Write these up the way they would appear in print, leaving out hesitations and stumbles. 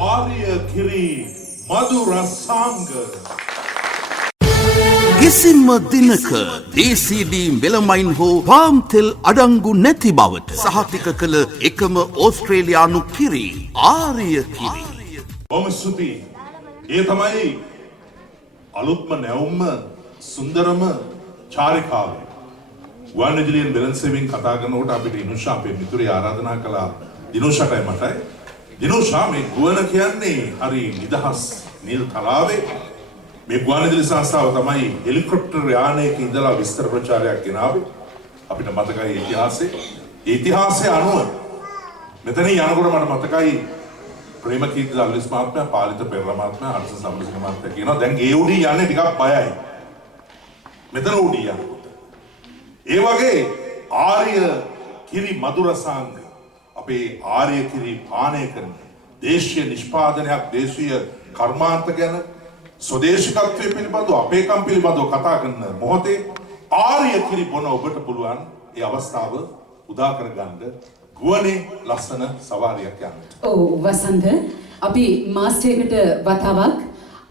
ආර්ය කිරි මధుර සංග කිසිම දිනක DCD මෙලමයින් හෝ පාම් තෙල් අඩංගු නැති බවට සහතික කළ එකම ඕස්ට්‍රේලියානු කිරි ආර්ය කිරි. බොහොම ස්තුතියි. ඒ තමයි අලුත්ම නැවුම්ම සුන්දරම චාරිකාව. ගුවන්විදුලියෙන් වෙළඳසේවයෙන් කතා කරනකොට අපිට ඉනුෂා අපේ මිතුරිය ආරාධනා කළා දිනුෂාටයි මටයි. දිනුෂා මේ ගුවන් කියන්නේ හරි නිදහස් නිල් තලාවේ මේ ගුවන්විදුලි සංස්ථාව තමයි හෙලිකොප්ටර් යානයක ඉඳලා විස්තර ප්‍රචාරයක් ගෙනාවේ. අපිට මතකයි ඉතිහාසය අනුව මෙතන යනකොට මට මතකයි ප්‍රේමකීර්ති දල්විස් මහත්මයා පාලිත පෙරේරා මහත්මයා හර්ෂ සම්බුසිංහ මහත්මයා කියනවා දැන් ඒ උඩින් යන්නේ ටිකක් බයයි. මෙතන උඩින් යනකොට. ඒ වගේ ආර්ය කිරි මధుර සංග අපේ ආර්ය කිරි පානය කරන දේශීය නිෂ්පාදනයක් දේශීය කර්මාන්ත ගැන ස්වදේශිකත්වයේ පිළිබඳව අපේකම් පිළිබඳව කතා කරන මොහොතේ ආර්ය කිරි බොන ඔබට පුළුවන් ඒ අවස්ථාව උදා කරගන්න ගුවනේ ලස්සන සවාරියක් යන්න. ඔව් වසන්ත අපි මාසයකට වතාවක්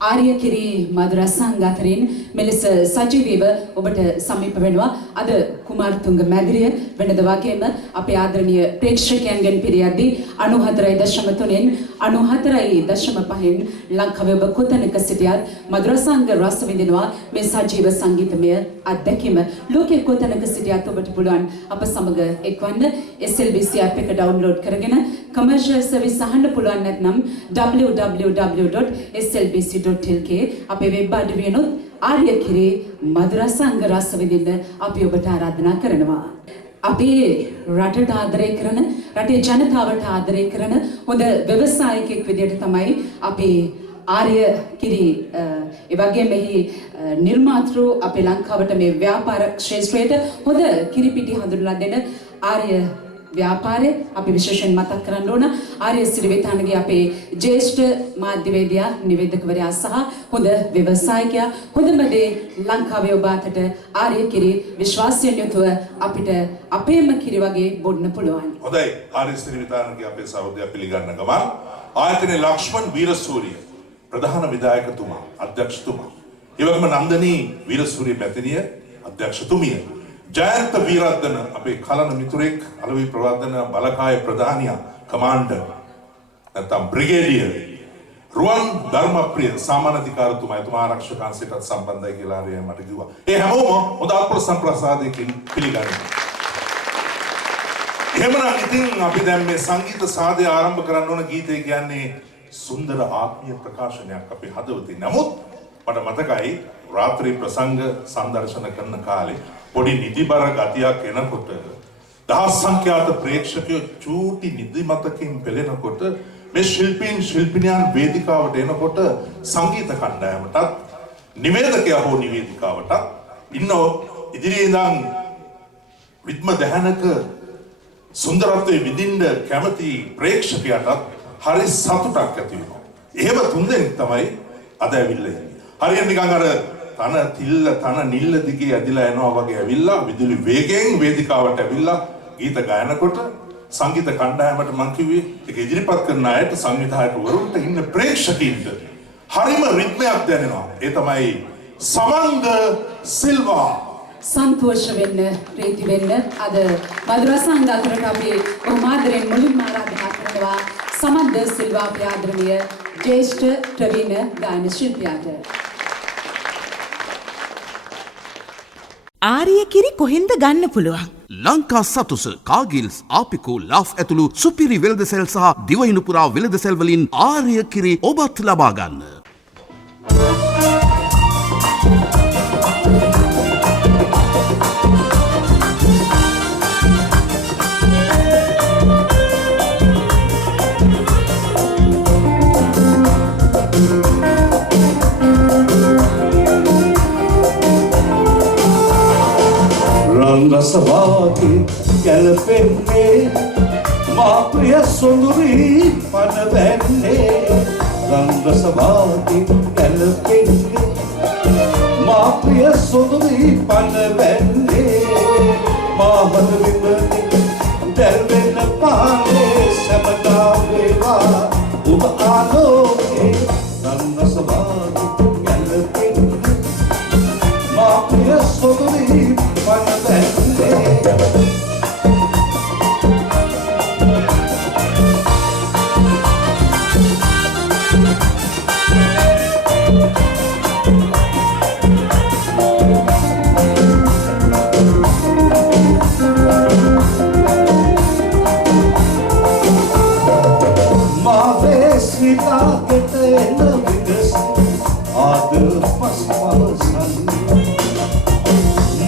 ආර්ය කිරි මధుර සංග අතරින් මෙලෙස සජීවීව ඔබට සමීප වෙනවා. අද කුමාරතුංග මැදිරිය වෙනද වගේම අපේ ආදරණීය ප්‍රේක්ෂකයන්ගෙන් පිරියද්දී 94.3න් 94.5න් ලංකාවේ ඔබ කොතැනක සිටියත් මధుර සංග රස විඳිනවා. මේ සජීව සංගීතමය අත්දැකීම ලෝකයේ කොතැනක සිටියත් ඔබට පුළුවන් අප සමග එක්වන්න SLBC app එක ඩවුන්ලෝඩ් කරගෙන කමර්ෂියල් සර්විස් අහන්න පුළුවන් නැත්නම් www.slbc.lk අපේ වෙබ් අඩවියනොත් ආර්ය කිරි මధుර සංග රස විඳින්න අපි ඔබට ආරාධනා කරනවා. අපේ රටට ආදරය කරන රටේ ජනතාවට ආදරය කරන හොඳ ව්‍යවසායකයෙක් විදිහට තමයි අපේ ආර්ය කිරි ඒ වගේම මෙහි නිර්මාතෘ අපේ ලංකාවට මේ ව්‍යාපාර ක්ෂේත්‍රයට හොඳ කිරිපිටි හඳුන්වලා දෙන ආර්ය ව්‍යාපාරය අපි විශේෂයෙන් මතක් කරන්න ඕන. ආර්ය සිරිවේතානගේ අපේ ජ්‍යෙෂ්ඨ මාධ්‍යවේදියා නිවේදකවරයා සහ හොඳ ව්‍යවසායකයා හොඳම දේ ලංකාවේ ඔබ අතට ආර්ය කිරි විශ්වාසයෙන් යුතුව අපිට අපේම කිරි වගේ බොන්න පුළුවන්. හොඳයි ආර්ය සිරිවේතානගේ අපේ සහෝදරයා පිළිගන්න ගමන් ආයතනයේ ලක්ෂ්මන් වීරසූරිය ප්‍රධාන විධායකතුමා අධ්‍යක්ෂතුමා ඒ වගේම නන්දනී වීරසූරිය මැතිණිය අධ්‍යක්ෂතුමිය ජයන්ත වීරද්දන අපේ කලන මිතුරෙක් අලවි ප්‍රවර්ධන බලකාය ප්‍රධානියා කමාන්ඩර් නැත්නම් බ්‍රිගේඩියර් රුවන් ධර්මප්‍රිය සාමාන්‍යාධිකාරතුමා එතුමා ආරක්ෂක අංශයටත් සම්බන්ධයි කියලා ආරය මට කිව්වා. ඒ හැමෝම හොඳ අප්‍රසම්ප්‍රසාදයකින් පිළිගන්නවා. එහෙමනම් ඉතින් අපි දැන් මේ සංගීත සාදය ආරම්භ කරන්න ඕන ගීතය කියන්නේ සුන්දර ආත්මීය ප්‍රකාශනයක් අපේ හදවතින්. නමුත් මට මතකයි රාත්‍රී ප්‍රසංග සංදර්ශන කරන කාලේ පොඩි නිදිබර ගතියක් එනකොට දහස් සංඛ්‍යාත ප්‍රේක්ෂකයෝ චූටි නිදිමතකින් පෙළෙනකොට මේ ශිල්පිනියන් වේදිකාවට එනකොට සංගීත කණ්ඩායමටත් නිවේදකයා හෝ නිවේදිකාවටත් ඉන්න ඉදිරියේ ඉඳන් රිද්ම දැහනක සුන්දරත්වයේ විඳින්න කැමති ප්‍රේක්ෂකයාටත් හරි සතුටක් ඇති වෙනවා. එහෙම තුන්දෙනෙක් තමයි අද ඇවිල්ලා ඉන්නේ. හරියට නිකන් අර තන නිල්ල දිගේ ඇදිලා යනවා වගේ ඇවිල්ලා විදුලි වේගයෙන් වේදිකාවට ඇවිල්ලා ගීත ගායනකොට සංගීත කණ්ඩායමට මං කිව්වේ ඒක ඉදිරිපත් කරන අයට සංවිධායකවරුන්ට ඉන්න ප්‍රේක්ෂකයින්ට හරිම රිද්මයක් දැනෙනවා. ඒ තමයි සමන්ද සිල්වා. සන්තෝෂ වෙන්න ප්‍රීති වෙන්න අද මధుර සංග අතරට අපි ඔහුමාදරෙන් මුලින්ම ආරාධනා කරනවා සමන්ද සිල්වා අපේ ආදරණීය ජ්‍යෙෂ්ඨ ප්‍රවීණ ගායන ශිල්පියාට. ආර්ය කිරි කොහෙන්ද ගන්න පුළුවන්? ලංකා සතුස කාගිල්ස් ආපිකෝ ලාෆ් ඇතුළු සුපිරි වෙළඳසැල් සහ දිවයින පුරා වෙළඳසැල් වලින් ආර්ය කිරි ඔබත් ලබා ගන්න. රසවාදී ගැලපෙන්නේ මා ප්‍රිය සොඳුරි පනවැන්නේ රසවාදී ගැලපෙන්නේ මා ප්‍රිය සොඳුරි පනවැන්නේ මා හද විඳින්නේ දැල්වෙන පානේ සමතා වේවා ඔබ ආලෝකේ රන්රස වාගේ ගැලපෙන්නේ මා ප්‍රිය සොඳුරි පනවැන්නේ Get in the biggest other pasmasan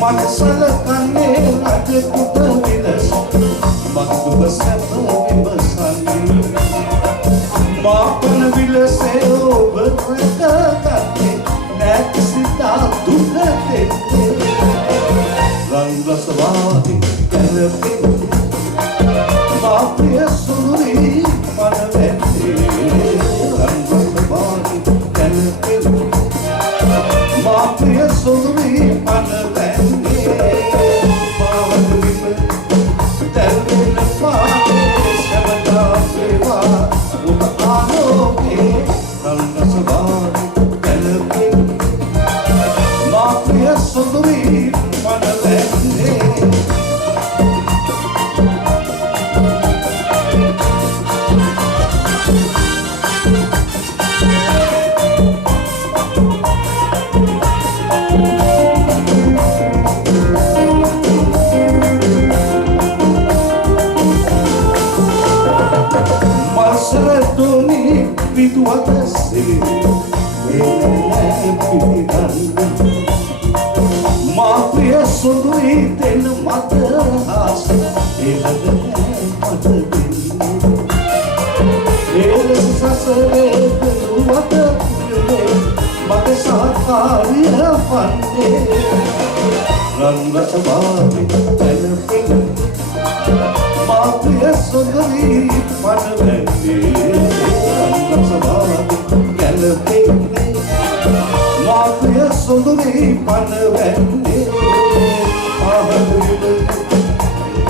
Mansala kane raj kuta vilas Magdu basapa vimasan Mapan vilase obraka kate Naksita dukha tete Rangrasavadi kalape Mapriya sundari manavette Mapriya sundari manavette Mahavadriva Dalvina paate Shavata preva Upa aaloke Rangasavadi kalape Mapriya sundari manavette Vitu atase Mapriya sundari ten mata asa Elada mata Elas sasare peluata pule Mata sakariya pande Rangrasavadi kalape Mapriya sundari manavette Galapene Mapriya sundari manavette Mahavadriva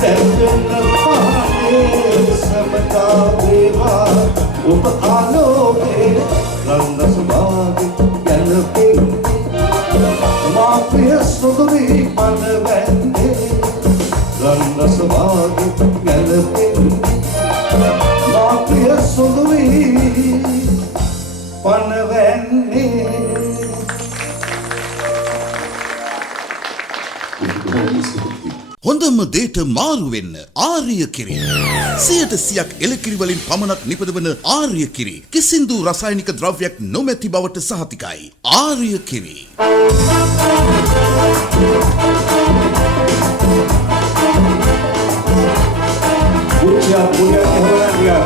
Dalvina paate Samata deva Upa aaloke Rangasavadi galapene Mapriya sundari manavette Rangasavadi galapene Mapriya sundari panavenne හොඳම දේට මාරු වෙන්න ආර්ය කිරි. 100%ක් එලකිරි වලින් පමණක් නිපදවන ආර්ය කිරි. කිසිදු රසායනික ද්‍රව්‍යයක් නොමැති බවට සහතිකයි. ආර්ය කිරි. Puja puja kehoran dia.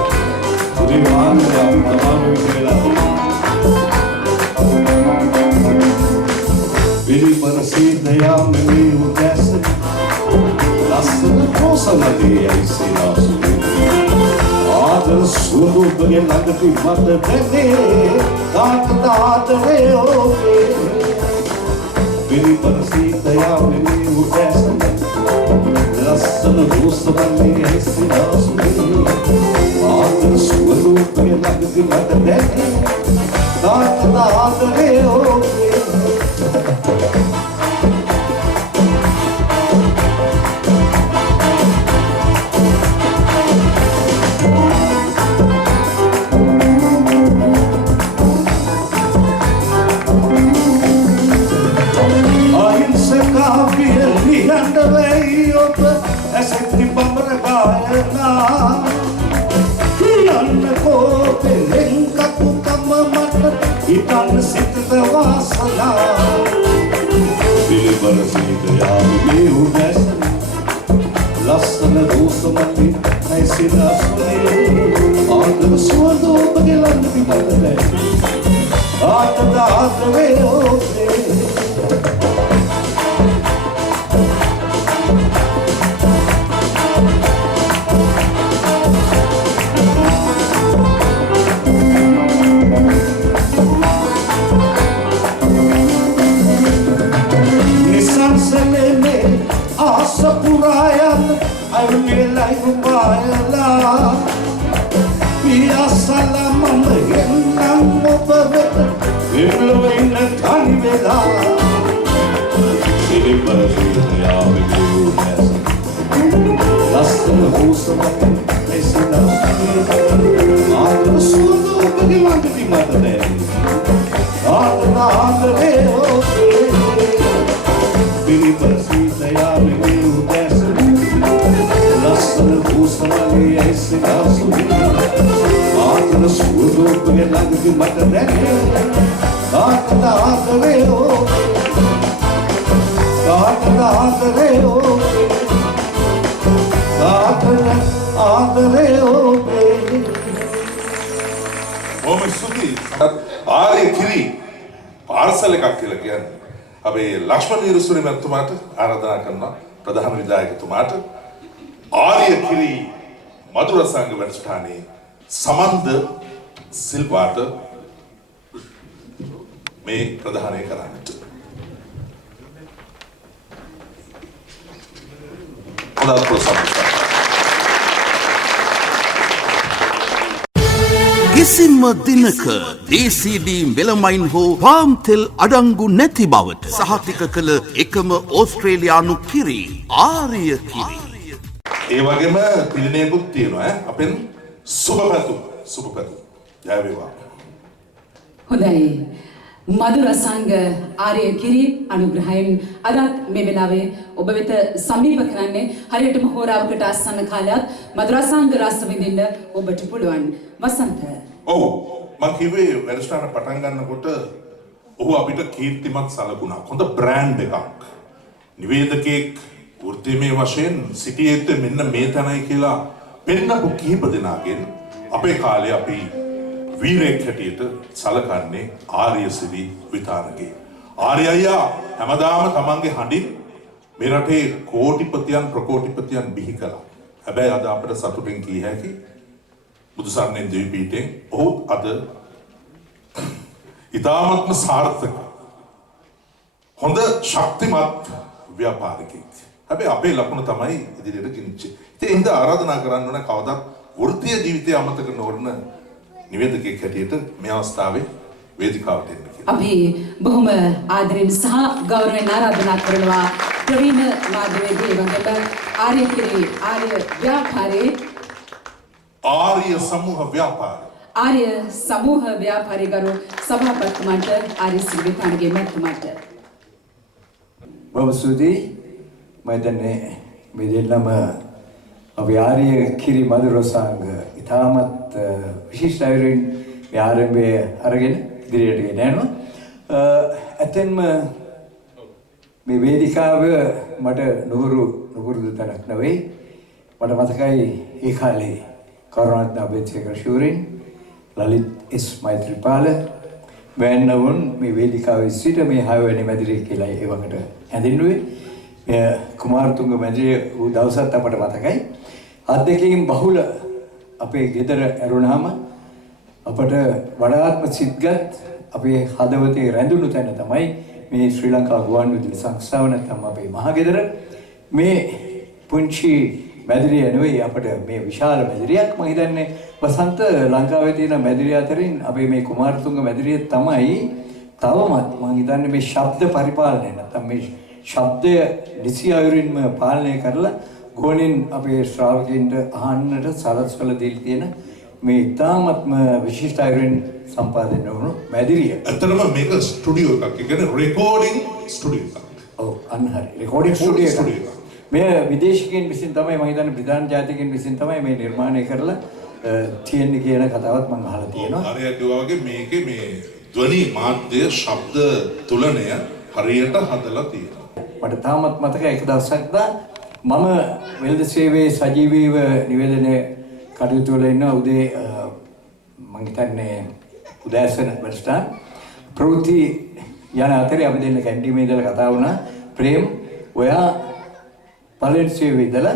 Jadi mana dia tamam bila. Beri persidaya meni udas. Lasna kosana dia isi nasu. Adar sundu bagi lagati mata dene. Kata adare oke. Beri persidaya meni udas. Lasna kosana dia isi nasu. Adar sundu bagi lagati mata dene. Kata adare oke. Asenti pamragayana Kiyanna kote lenka kukama mata Itan sitta vasana Bili barasita yaami mehu dasana Lassana dosamati aisina sune Adana suwadu bagilanti matale Atada atave ote Asapurayan ay nilay kumayala Pia salamam දෙපළව ඉන්න තනි වෙලා සිරිපරසිතයා විදූ නැස ලස්සන හුස්මක් එසනා ආත්ම සුවඳ ඔබගේ ළඟදී මට දැනෙනවා ආදරේ ඔබේ සිරිපරසිතයා විදූ නැස ලස්සන හුස්මක් එසනා ආත්ම සුවඳ ඔබගේ ළඟදී මට දැනෙනවා ආදරේ ඔබේ ආදරේ ඔබේ ආදරේ ඔබේ බොහොම ස්තුතියි. ආර්ය කිරි පාර්සල් එකක් කියලා කියන්නේ. අපේ ලක්ෂ්මන් වීරසූරිය මහත්මයාට ආරාධනා කරනවා ප්‍රධාන විධායකතුමාට ආර්ය කිරි මధుර සංඝ වැඩසටහනේ සමන්ද සිල්වාට මේ ප්‍රධානය කරන්නට. හොඳට ප්‍රසන්න. කිසිම දිනක DCD මෙලමයින් හෝ පාම් තෙල් අඩංගු නැති බවට සහතික කළ එකම ඕස්ට්‍රේලියානු කිරි ආර්ය කිරි. ඒ වගේම පිළිණයකුත් තියෙනවා අපෙන් සුබපැතුම්. ජය වේවා. හොඳයි. මధుර සංඝ ආර්ය කිරි අනුග්‍රහයෙන් අදත් මේ වෙලාවේ ඔබ වෙත සමීප කරන්නේ හරියටම හෝරාවකට ආසන්න කාලයක් මధుර සංඝ රස විඳින්න ඔබට පුළුවන්. වසන්ත. ඔව් මම කිව්වේ වැඩසටහන පටන් ගන්නකොට ඔහු අපිට කීර්තිමත් සලකුණක්. හොඳ බ්‍රෑන්ඩ් එකක්. නිවේදකෙක් වෘත්තීමේ වශයෙන් සිටියේ මෙන්න මේ තැනයි කියලා පෙන්නපු කිහිප දෙනාගෙන් අපේ කාලේ අපි වීරයෙක් හැටියට සලකන්නේ ආර්ය සිරි විතානගේ. ආර්ය අයියා හැමදාම තමන්ගේ හඬින් මේ රටේ කෝටිපතියන් ප්‍රකෝටිපතියන් බිහි කළා. හැබැයි අද අපිට සතුටින් කිය හැකි බුදුසරණේ දෙවි පීඨයෙන් ඔහු අද ඉතාමත්ම සාර්ථක හොඳ ශක්තිමත් ව්‍යාපාරිකයෙක්. හැබැයි අපේ ලකුණ තමයි ඉදිරියට ගෙනිච්චේ. ඉතින් එහෙනම් ආරාධනා කරන්න ඕන කවදාත් වෘත්තීය ජීවිතය අමතක නොවන නිවේදකයෙක් හැටියට මේ අවස්ථාවේ වේදිකාවට එන්න කියලා. අපි බොහොම ආදරෙන් සහ ගෞරවයෙන් ආරාධනා කරනවා ප්‍රවීණ මාධ්‍යවේදී වගේම ආර්ය කිරි ආර්ය ව්‍යාපාරේ ආර්ය සමූහ ව්‍යාපාරේ ආර්ය සමූහ ව්‍යාපාරේ ගරු සභාපතිතුමාට ආර්ය සිරි විතානගේ මහත්මයාට බොහොම ස්තුතියි. මම දන්නේ මේ දෙන්නම අපි ආර්ය කිරි මధుර සංඝ ඉතාමත් විශිෂ්ට අයුරින් මේ ආරම්භය අරගෙන ඉදිරියට ගෙන යනවා. ඇත්තෙන්ම මේ වේදිකාව මට නුහුරුදු තැනක් නෙවෙයි. මට මතකයි ඒ කාලේ කරුණාරත්න අබේසේකර ශූරින් ලලිත් එස් මෛත්‍රීපාල වැන්නවුන් මේ වේදිකාවේ සිට මේ 6 වෙනි මැදිරිය කියලා ඒ වකට හැඳින්වුවේ. කුමාරතුංග මැදිරිය වූ දවසත් අපට මතකයි. අධ්‍යක්ෂකකින් බහුල අපේ ගෙදර ඇරුණාම අපට වඩාත්ම සිත්ගත් අපේ හදවතේ රැඳුණු තැන තමයි මේ ශ්‍රී ලංකා ගුවන්විදුලි සංස්ථාව නැත්නම් අපේ මහගෙදර. මේ පුංචි මැදිරිය නෙවෙයි අපට මේ විශාල මැදිරියක්. මම හිතන්නේ වසන්ත ලංකාවේ තියෙන මැදිරිය අතරින් අපේ මේ කුමාරතුංග මැදිරිය තමයි තවමත් මම හිතන්නේ මේ ශබ්ද පරිපාලනය නැත්නම් මේ ශබ්දය නිසි අයුරින්ම පාලනය කරලා ගෝණින් අපේ ශ්‍රාවකයන්ට අහන්නට සලස්වලා දීලා තියෙන මේ ඉතාමත්ම විශිෂ්ට අයුරින් සම්පාදනය වුණු මැදිරිය. ඇත්තටම මේක ස්ටුඩියෝ එකක්. ඒ කියන්නේ රෙකෝඩින් ස්ටුඩියෝ එකක්. ඔව් අන්න හරි. රෙකෝඩින් ස්ටුඩියෝ එකක්. මේ විදේශිකයන් විසින් තමයි මම හිතන්නේ බ්‍රිතාන්‍ය ජාතිකයන් විසින් තමයි මේ නිර්මාණය කරලා තියෙන්නේ කියන කතාවත් මම අහලා තියෙනවා. හරියට කිව්වා වගේ මේකේ මේ ධ්වනි මාධ්‍ය ශබ්ද තුලනය හරියට හදලා තියෙනවා. මට තාමත් මතකයි එක දවසක් මම වෙළඳ සේවයේ සජීවීව නිවේදනයේ කටයුතු වල ඉන්න උදේ මම හිතන්නේ උදෑසන වැඩසටහන ප්‍රවෘත්ති යන අතරේ අපි දෙන්න කැන්ටිමේ ඉඳලා කතා වුණා. ප්‍රේම් ඔයා පළවෙනි සේවයේ ඉඳලා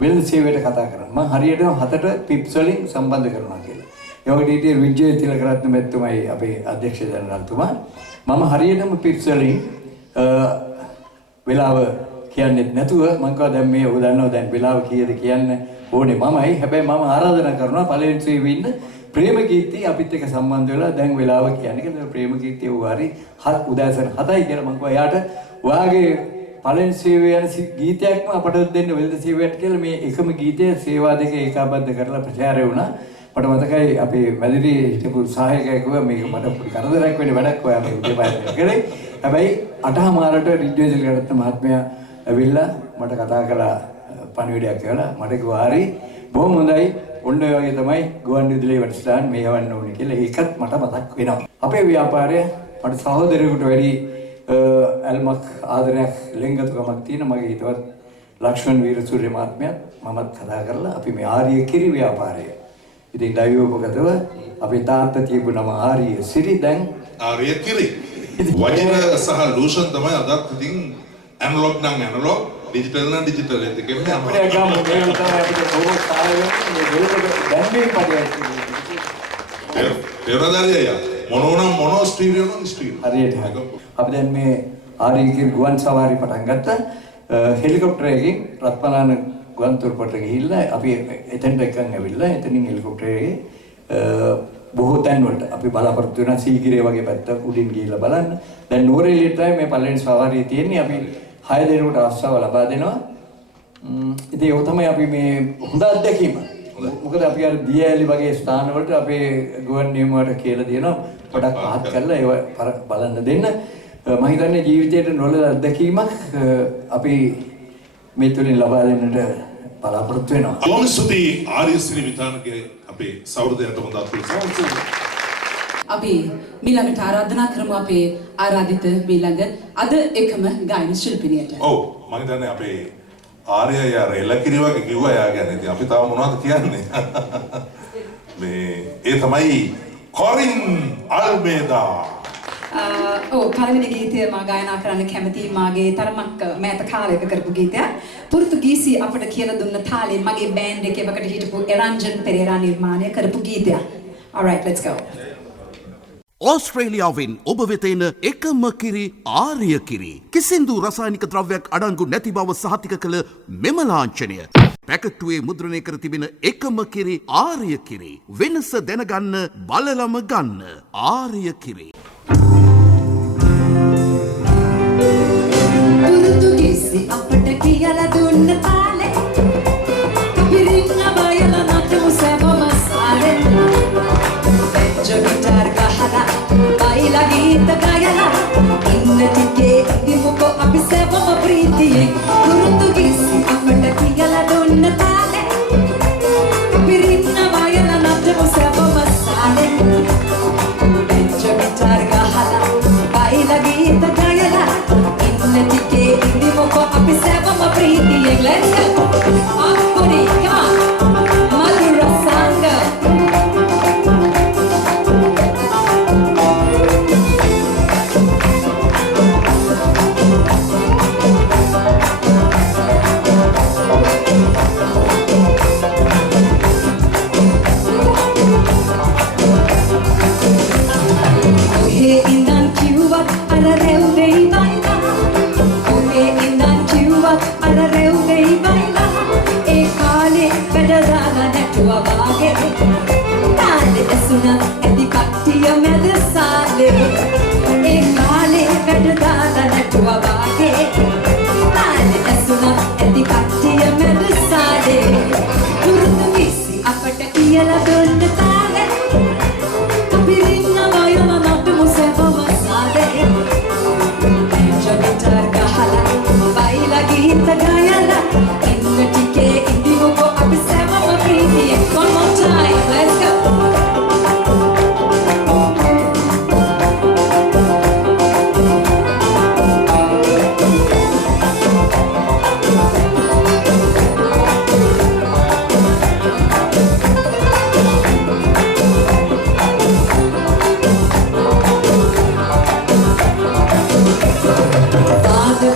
වෙළඳ සේවයට කතා කරන්න. මම හරියටම 7ට පිප්ස් වලින් සම්බන්ධ කරනවා කියලා. ඒ වගේ ඩීටීඑල් විජය තිලකරත්න මැතිතුමයි අපේ අධ්‍යක්ෂ ජනරල්තුමා. මම හරියටම පිප්ස් වලින් වෙලාව කියන්නේ නැතුව මම කව දැන් මේ ඔය දන්නවා දැන් වෙලාව කීයද කියන්න ඕනේ මමයි. හැබැයි මම ආරාධනා කරනවා පළවෙනි සේවයේ ඉන්න ප්‍රේම ගීතී අපිත් එක්ක සම්බන්ධ වෙලා දැන් වෙලාව කියන්නේ කියලා ප්‍රේම ගීතී ඌ හරි උදෑසන 7යි කියලා මම කිව්වා එයාට ඔයාගේ පළවෙනි සේවය යන ගීතයක්ම අපට දෙන්න වෙලද සේවයට කියලා මේ එකම ගීතය සේවා දෙක ඒකාබද්ධ කරලා ප්‍රචාරය වුණා. මට මතකයි අපේ මැදිරි හිටපු සහායකයෙක් කිව්වා මේක මට පොඩි කරදරයක් වෙන්න වැඩක් ඔයා මේ උදේ පාරේ කරේ. හැබැයි 8:00 රිඩ්ජෝජල් ගත්ත මහත්මයා ඇවිල්ලා මට කතා කළා පණිවිඩයක් කියලා. මට කිව්වා හරි බොහොම හොඳයි. ඔන්න ඔය වගේ තමයි ගුවන් විදුලියේ වැඩසටහන් මේ යවන්න ඕනේ කියලා. ඒකත් මට මතක් වෙනවා. අපේ ව්‍යාපාරය මට සහෝදරයෙකුට වැඩි ඇල්මක් ආදරයක් ලෙන්ගතුකමක් තියෙන මගේ හිතවත් ලක්ෂ්මන් වීරසූරිය මහත්මයාත් මමත් කතා කරලා අපි මේ ආර්ය කිරි ව්‍යාපාරය ඉතින් දෛවෝපගතව අපේ තාත්තා තියපු නම ආර්ය සිරි දැන් ආර්ය කිරි වජිර සහ ලූෂන් තමයි අදත් ඉතින් ඇනලොග් නම් ඇනලොග් ඩිජිටල් නම් ඩිජිටල් එකෙන් අපේ ගාම මේ තමයි අපිට බොහෝ කාලයක් මේ දෙලකට දැම්මේ පදයක් පෙරදාරියා මොනෝනම් මොනෝ ස්ටීරියෝ නම් ස්ටීරියෝ හරියට අපි දැන් මේ ආර්ය කිරි ගුවන් සවාරි පටන් ගත්තා හෙලිකොප්ටර් එකකින් රත්මලාන ගුවන් තොරපොළට ගිහිල්ලා අපි එතනට එකන් ඇවිල්ලා එතනින් හෙලිකොප්ටරේ බොහෝ තැන්වලට අපි බලාපොරොත්තු වෙනවා සීගිරේ වගේ පැත්තක් උඩින් ගිහිල්ලා බලන්න. දැන් නුවරඑළියට තමයි මේ පළවෙනි සවාරිය තියෙන්නේ. අපි 6 දෙනෙකුට අවස්ථාව ලබා දෙනවා. ඉතින් ඒක තමයි අපි මේ හොඳ අත්දැකීම. මොකද අපි අර දියඇලි වගේ ස්ථාන වලට අපේ ගුවන් නියමුවට කියලා දෙනවා පොඩක් පහත් කරලා ඒව බලන්න දෙන්න. මම හිතන්නේ ජීවිතේට නොලද අත්දැකීමක් අපි මේ තුලින් ලබා දෙන්නට බලාපොරොත්තු වෙනවා. අවම ස්තුතියි ආර්ය ශ්‍රී විතානගේ අපේ සෞරදයට හොඳ අත්විඳින්න. අපි මීළඟට ආරාධනා කරමු අපේ ආරාධිත මීළඟ අද එකම ගායන ශිල්පිනියට. ඔව් මම හිතන්නේ අපේ ආර්ය යාර එලකිරි වගේ කිව්වා යා ගැන. ඉතින් අපි තාම මොනවද කියන්නේ? මේ ඒ තමයි කොරින් අල්මේදා. පළවෙනි ගීතය මා ගායනා කරන්න කැමති මාගේ තරමක් මෑත කාලයක කරපු ගීතයක්. පෘතුගීසි අපට කියලා දුන්න තාලේ මගේ බෑන්ඩ් එකේ වකට හිටපු එරන්ජන් පෙරේරා නිර්මාණය කරපු ගීතයක්. Alright, let's go. ඕස්ට්‍රේලියාවෙන් ඔබ වෙත එන එකම කිරි ආර්ය කිරි. කිසිදු රසායනික ද්‍රව්‍යයක් අඩංගු නැති බව සහතික කළ මෙම ලාංඡනය. පැකට්ටුවේ මුද්‍රණය කර තිබෙන එකම කිරි ආර්ය කිරි. වෙනස දැනගන්න බලලම ගන්න ආර්ය කිරි. පෘතුගීසි අපට කියලා දුන්න තාලේ පිරින්න බයලා නටමු සෑමම සාලේ පෙන්ජෝ ගිටාර් ගහලා බයිලා ගීත ගයලා ඉන්න ටිකේ ඉදිමුකෝ අපි සෑමම ප්‍රීතියෙන් පෘතුගීසි අපට කියලා දුන්න තාලේ පිරින්න බයලා නටමු සෑමම සාලේ පෙන්ජෝ ගිටාර් ගහලා බයිලා ගීත ගයලා Netiquette, indimoko, api sevama preetiyen. Let's go. Apuri, come on. Madhura Sangha. Ohe indan kiuvat ara revvei vaina. අර රෙව්වෙයි බයිලා ඒ කාලේ වැඩදාලා නැටුවා වාගේ තාලේ ඇසුණ ඇති කට්ටිය මැද සාලේ ඒ කාලේ වැඩදාලා නැටුවා වාගේ තාලේ ඇසුණ ඇති කට්ටිය මැද සාලේ පෘතුගීසි අපට කියලා දුන්න තාලේ අපි රින්න වයලා නටමු සෑමම සාලේ පෙන්ජෝ ගිටාර් ගහලා බයිලා ගීත ගයලා ඉන්න ටිකේ ඉදිමුකෝ අපි සෑමම ප්‍රීතියෙන්. One more time, let's go.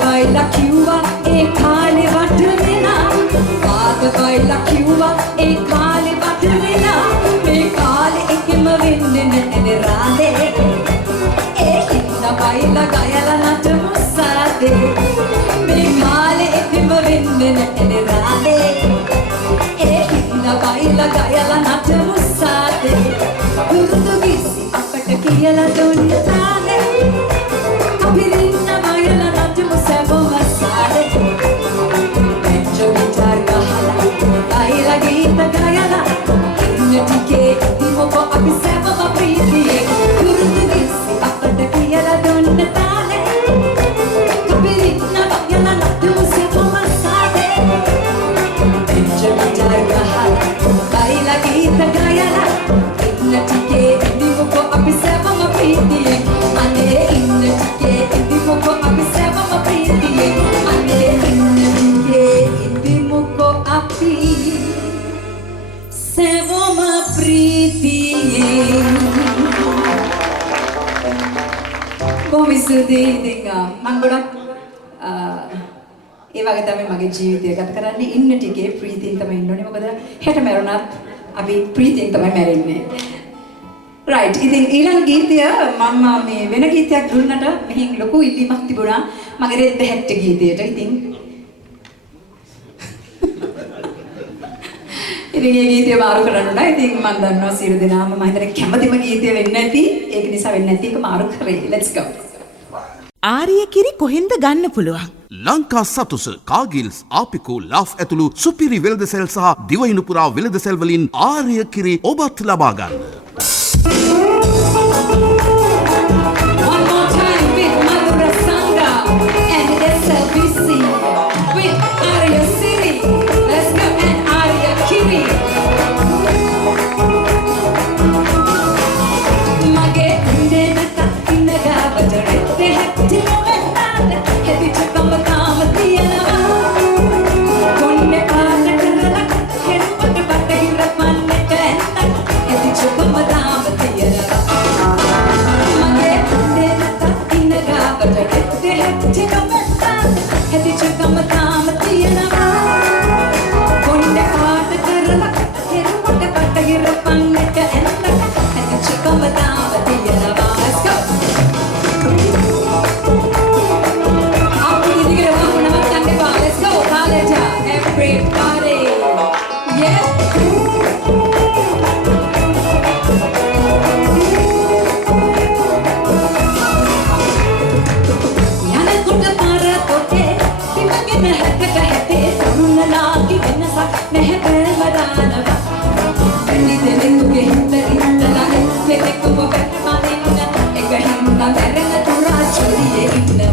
Baila Cuba, e khale vatvena. Baad baila Cuba, e khale vatvena. Me khale ekim vinne ne rade. E hinna baila gayala natamu sade. Me khale ekim vinne ne rade. E hinna baila gayala natamu sade. කියලා දුන්න තාලේ අපි රින්න බයලා නටමු සැපම සාලේ පෙන්චෝ guitar ගහලා අයිලා ගීත ගයලා ඉන්න ටිකේ ඉතිමොකෝ අපි සැපම ප්‍රීතියේ කුරුදු කිසි අපට කියලා දුන්න තාලේ අපි රින්න බයලා නටමු සැපම සාලේ පෙන්චෝ ගිටාර් ගහලා අයිලා ගීත ගයලා ඉන්න ටිකේ ඉතිමොකෝ අපි සැපම ප්‍රීතියේ අනේ ඉන්න ටිකේ ඉතිමොකෝ අපි සැපම ප්‍රීතියේ අනේ ඉන්න ටිකේ ඉතිමොකෝ අපි සැපම ප්‍රීතියේ බොහොම ස්තුතියි. ඉතින් මම ගොඩක් ඒ වගේ තමයි මගේ ජීවිතය ගත කරන්නේ. ඉන්න ටිකේ ප්‍රීතියෙන් තමයි ඉන්න ඕනේ. මොකද හෙට මැරුණත් අපි ප්‍රීතියෙන් තමයි මැරෙන්නේ. රයිට්. ඉතින් ඊළඟ ගීතය මම මේ වෙන ගීතයක් දුන්නට මෙහින් ලොකු ඉල්ලීමක් තිබුණා. මගේ රෙද්ද හැට්ට ගීතයට. ඉතින් ඉතින් මේ ගීතය මාරු කරන්න උනා. ඉතින් මම දන්නවා සියලු දෙනාම මම හිතන්නේ කැමතිම ගීතය වෙන්නේ නැති. ඒක නිසා වෙන්නේ නැති එක මාරු කරේ. let's go. ආර්ය කිරි කොහෙන්ද ගන්න පුළුවන්? ලංකා සතුස කාගිල්ස් ආපිකෝ ලාෆ් ඇතුළු සුපිරි වෙළඳසැල් සහ දිවයින පුරා වෙළඳසැල් වලින් ආර්ය කිරි ඔබත් ලබා ගන්න. One more time with Madhura Sangha and SLBC with Arya City. Let's go and Arya Kiri. Mage ande nata innaga bajarette hatti novennaada hedicha kamataama tiyana konne paata karala heduwata batahira panneta enna hedicha kamataama tiyana mage ande nata innaga bajarette hatti novennaada hedicha kamataama tiyana konne paata karala heduwata batahira panneta enna hedicha kamataama tiyana. Let's go. Let's go, college, everybody. Yeah. Yana kunda para tote, timage na hakka hate, taruna laagi venasa, mehe pere madana. Pendi dele tuge hindari indala, lele kubo permane inna, eka hinda merena tura choriye inna.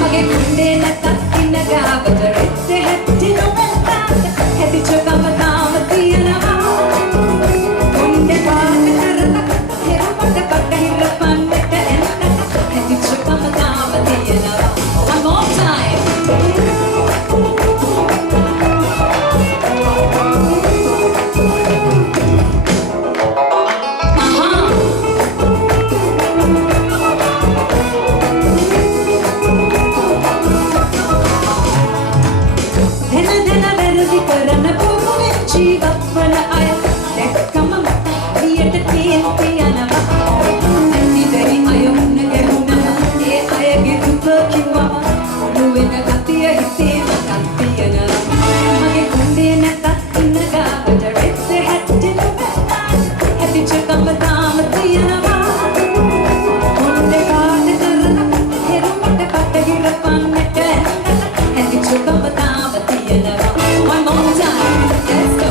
Mage kunde nata innaga bajarette hatti novennaada, hedicha kamataama tiyana. Kunde paata karala, heruwata batahira panneta enna, hedicha kamataama tiyana. One more time. Dhena dhena verdi karana puruven jeevatvana aya lekkama mata hariyata tiyana anni dari ayunna gehuna e ayage duka kiwama uluwena gatiya hitema kattiyana mage kunde nata innaga bajarette hatti novennaada hedicha kamataama tiyana kunde kaata karana heruwata batahira panneta hedicha kamataama tiyana. One more time. Let's go.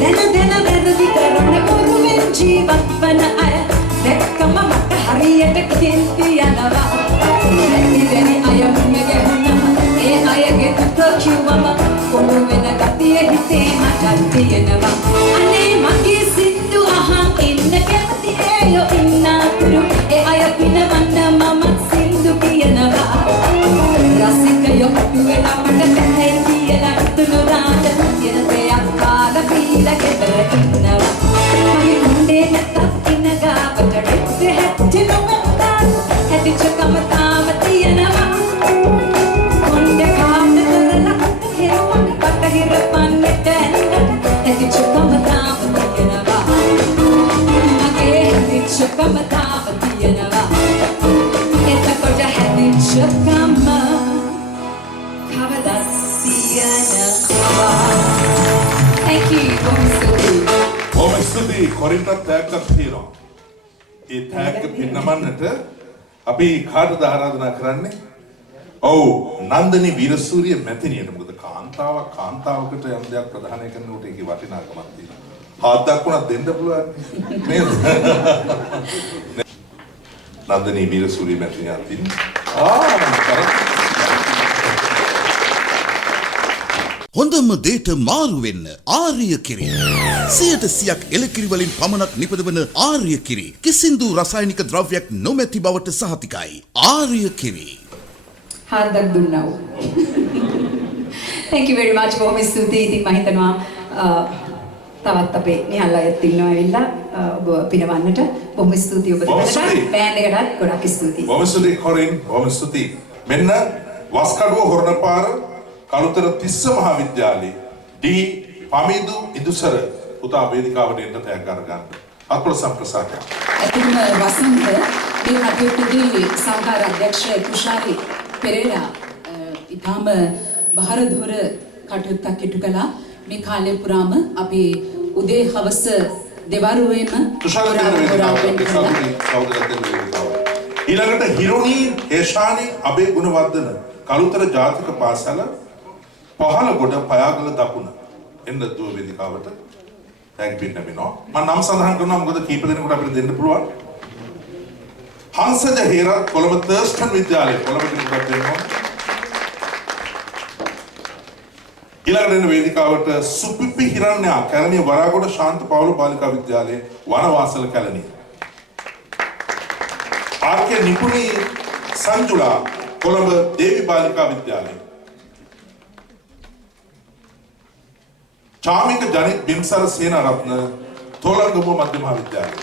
Dhena dhena verdi karana puruven jeevatvana aya lekkama mata hariyata tiyana anni dari ayunna gehuna e ayage duka kiwama uluwena gatiya hitema kattiyana ane mage sindu ahan inna kemati eyo innaturu e aya pinawanna mama sindu kiyanawa rasikayo uluwena mata tehai kiyala tunu raata yenate akkala pila gedara innawa mage kunde nata innaga bajarette hatti novennaada hedicha kamataama tiyanawa konde kaata karala heruwata batahira panneta enna hedicha kamataama tiyanawa mage hedicha දක්ෂකම කවදත් තියනවා. Thank you. බොහොම ස්තුතියි කොරින්ටත් තෑග්ගක් තියෙනවා. ඒ තෑග්ග පෙන්නමන්නට අපි කාටද ආරාධනා කරන්නේ? ඔව් නන්දනි වීරසූරිය මැතිණියට. මොකද කාන්තාවකට යම් දෙයක් ප්‍රදානය කරනකොට ඒකේ වටිනාකමක් තියෙනවා. හාත්ක් වුණත් දෙන්න පුළුවන් නේද? නන්දනි වීරසූරිය මැතිණිය අතින් හොඳම දේට මාරු වෙන්න ආර්ය කිරි. 100%ක් එලකිරි වලින් පමණක් නිපදවන ආර්ය කිරි. කිසිදු රසායනික ද්‍රව්‍යයක් නොමැති බවට සහතිකයි. ආර්ය කිරි. හාද්දක් දුන්නා. Thank you very much බොහොම ස්තුතියි. ඉතින් මම හිතනවා තවත් අපේ නිහල් අයත් ඉන්නවා ඇවිල්ලා ඔබ පිනවන්නට. බොහොම ස්තුතියි ඔබට. බෑන්ඩ් එකටත් ගොඩක් ස්තුතියි. බොහොම ස්තුතියි කොරින්. බොහොම ස්තුතියි. මෙන්න වස්කඩුව හොරණපාර කළුතර තිස්ස මහාවිද්‍යාලයේ ඩී පමිදු ඉදුසර පුතා වේදිකාවට එන්න තෑග්ග අරගන්න. අත්පොළ සම්ප්‍රසාදයක්. ඇතිම වසන්ත මේ කටයුත්තේදී සහකාර අධ්‍යක්ෂ තුෂාරි පෙරේරා ඉතාම බහරදොර කටයුත්තක් ඉටු කළා. මේ කාලය පුරාම අපි උදේ හවස දෙවරුවේම ඊළඟට හිරුණී හේෂානි අබේ ගුණවර්ධන කළුතර ජාතික පාසල පහළ ගොඩ පයාගල දකුණ එන්න දුව වේදිකාවට තෑග් පින්න වෙනවා. මම නම් සඳහන් කරනවා මොකද කීප දෙනෙකුට අපිට දෙන්න පුළුවන්. හංසජ හේරත් කොළඹ තර්ස්ටන් විද්‍යාලය කොළඹ කෙනෙකුට දෙනවා. ඊළඟට එන්න වේදිකාවට සුපිපි හිරණ්‍යා කැලණිය වරාගොඩ ශාන්ත පවුල බාලිකා විද්‍යාලයේ වනවාසල කැලණිය. ආර්කේ නිපුණී සංජුලා කොළඹ දේවි බාලිකා විද්‍යාලය. චාමික ජනිත් බිම්සර සේනාරත්න තෝලංගම මධ්‍ය මහාවිද්‍යාලය.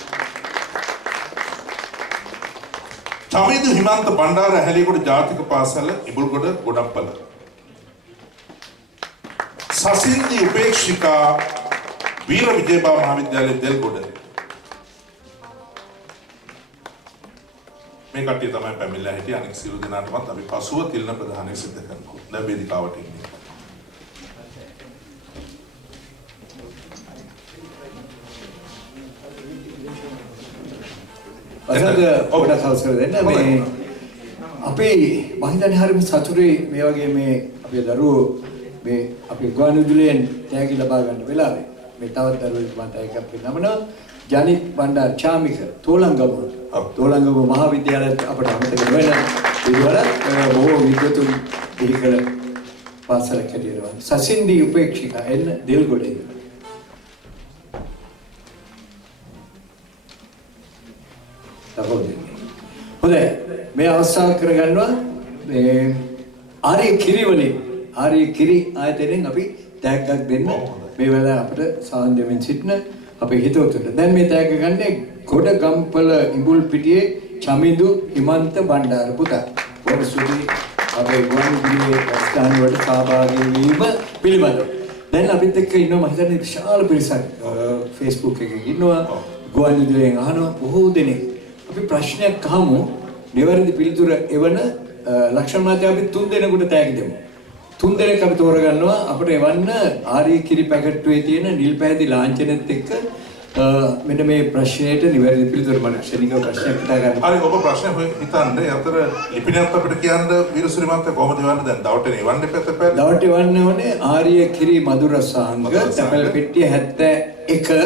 චමිදු හිමන්ත බණ්ඩාර ඇහැලියගොඩ ජාතික පාසල ඉබුල්ගොඩ ගොඩප්පල. සසින්දි උපේක්ෂිකා වීර විජයබා මහාවිද්‍යාලය දෙල්ගොඩ. මේ කට්ටිය තමයි පැමිණලා හිටියේ. අනෙක් සියලු දෙනාටමත් අපි පසුව තිලන ප්‍රදානය සිදු කරනවා. දැන් වේදිකාවට ඉන්නේ. වසන්ත ඔබට අවසර දෙන්න මේ අපේ මම හිතන්නේ හරිම සතුටුයි මේ වගේ මේ අපේ දරුවෝ මේ අපේ ගුවන්විදුලියෙන් තෑගි ලබා ගන්න වෙලාවේ මේ තවත් දරුවෙක් මම තෑග්ගක් පෙන්නනවා. ජනිත් බණ්ඩාර චාමික තෝලංගම මහාවිද්‍යාලයට අපට අමතක වෙන විදුවල බොහෝ විද්වතුන් පිළිකල පාසලක් හැටියට සසින්දි උපේක්ෂිකා එන්න දෙල්ගොඩේ. හොඳයි මේ අවස්ථාව කරගන්නවා මේ ආර්ය කිරි වලින් ආර්ය කිරි ආයතනයෙන් අපි තෑග්ගක් දෙන්න මේ වෙලාව අපිට සාන් දෙමින් සිටින අපේ හිතවතුන්ට. දැන් මේ තෑග්ග ගන්නේ ගොඩ ගම්පල ඉඹුල් පිටියේ චමිදු හිමන්ත බණ්ඩාර පුතා. බොහොම ස්තුතියි අපේ ගුවන්විදුලියේ ස්ථාන වලට සහභාගී වීම පිළිබඳව. දැන් අපිත් එක්ක ඉන්නවා මම හිතන්නේ විශාල පිරිසක් Facebook එකේ ඉන්නවා ගුවන්විදුලියෙන් අහනවා බොහෝ දෙනෙක්. අපි ප්‍රශ්නයක් අහමු නිවැරදි පිළිතුර එවන ලක්ෂණ මාත්‍ය අපි 3 දෙනෙකුට තෑගි දෙමු. 3 දෙනෙක් අපි තෝරගන්නවා අපිට එවන්න ආර්ය කිරි පැකට්ටුවේ තියෙන නිල් පැහැති ලාංඡනෙත් එක්ක මෙන්න මේ ප්‍රශ්නයට නිවැරදි පිළිතුර මම ක්ෂණිකව ප්‍රශ්නයක් හිතා ගන්න. හරි ඔබ ප්‍රශ්නේ හිතන්නේ අතර ලිපිනයක් අපිට කියන්න වීරසුරි මහත්තයා කොහොමද එවන්නේ දැන් දවල්ට එවන්න එපා. දවල්ට එවන්න ඕනේ ආර්ය කිරි මధుරසාංග තැපැල් පෙට්ටිය 71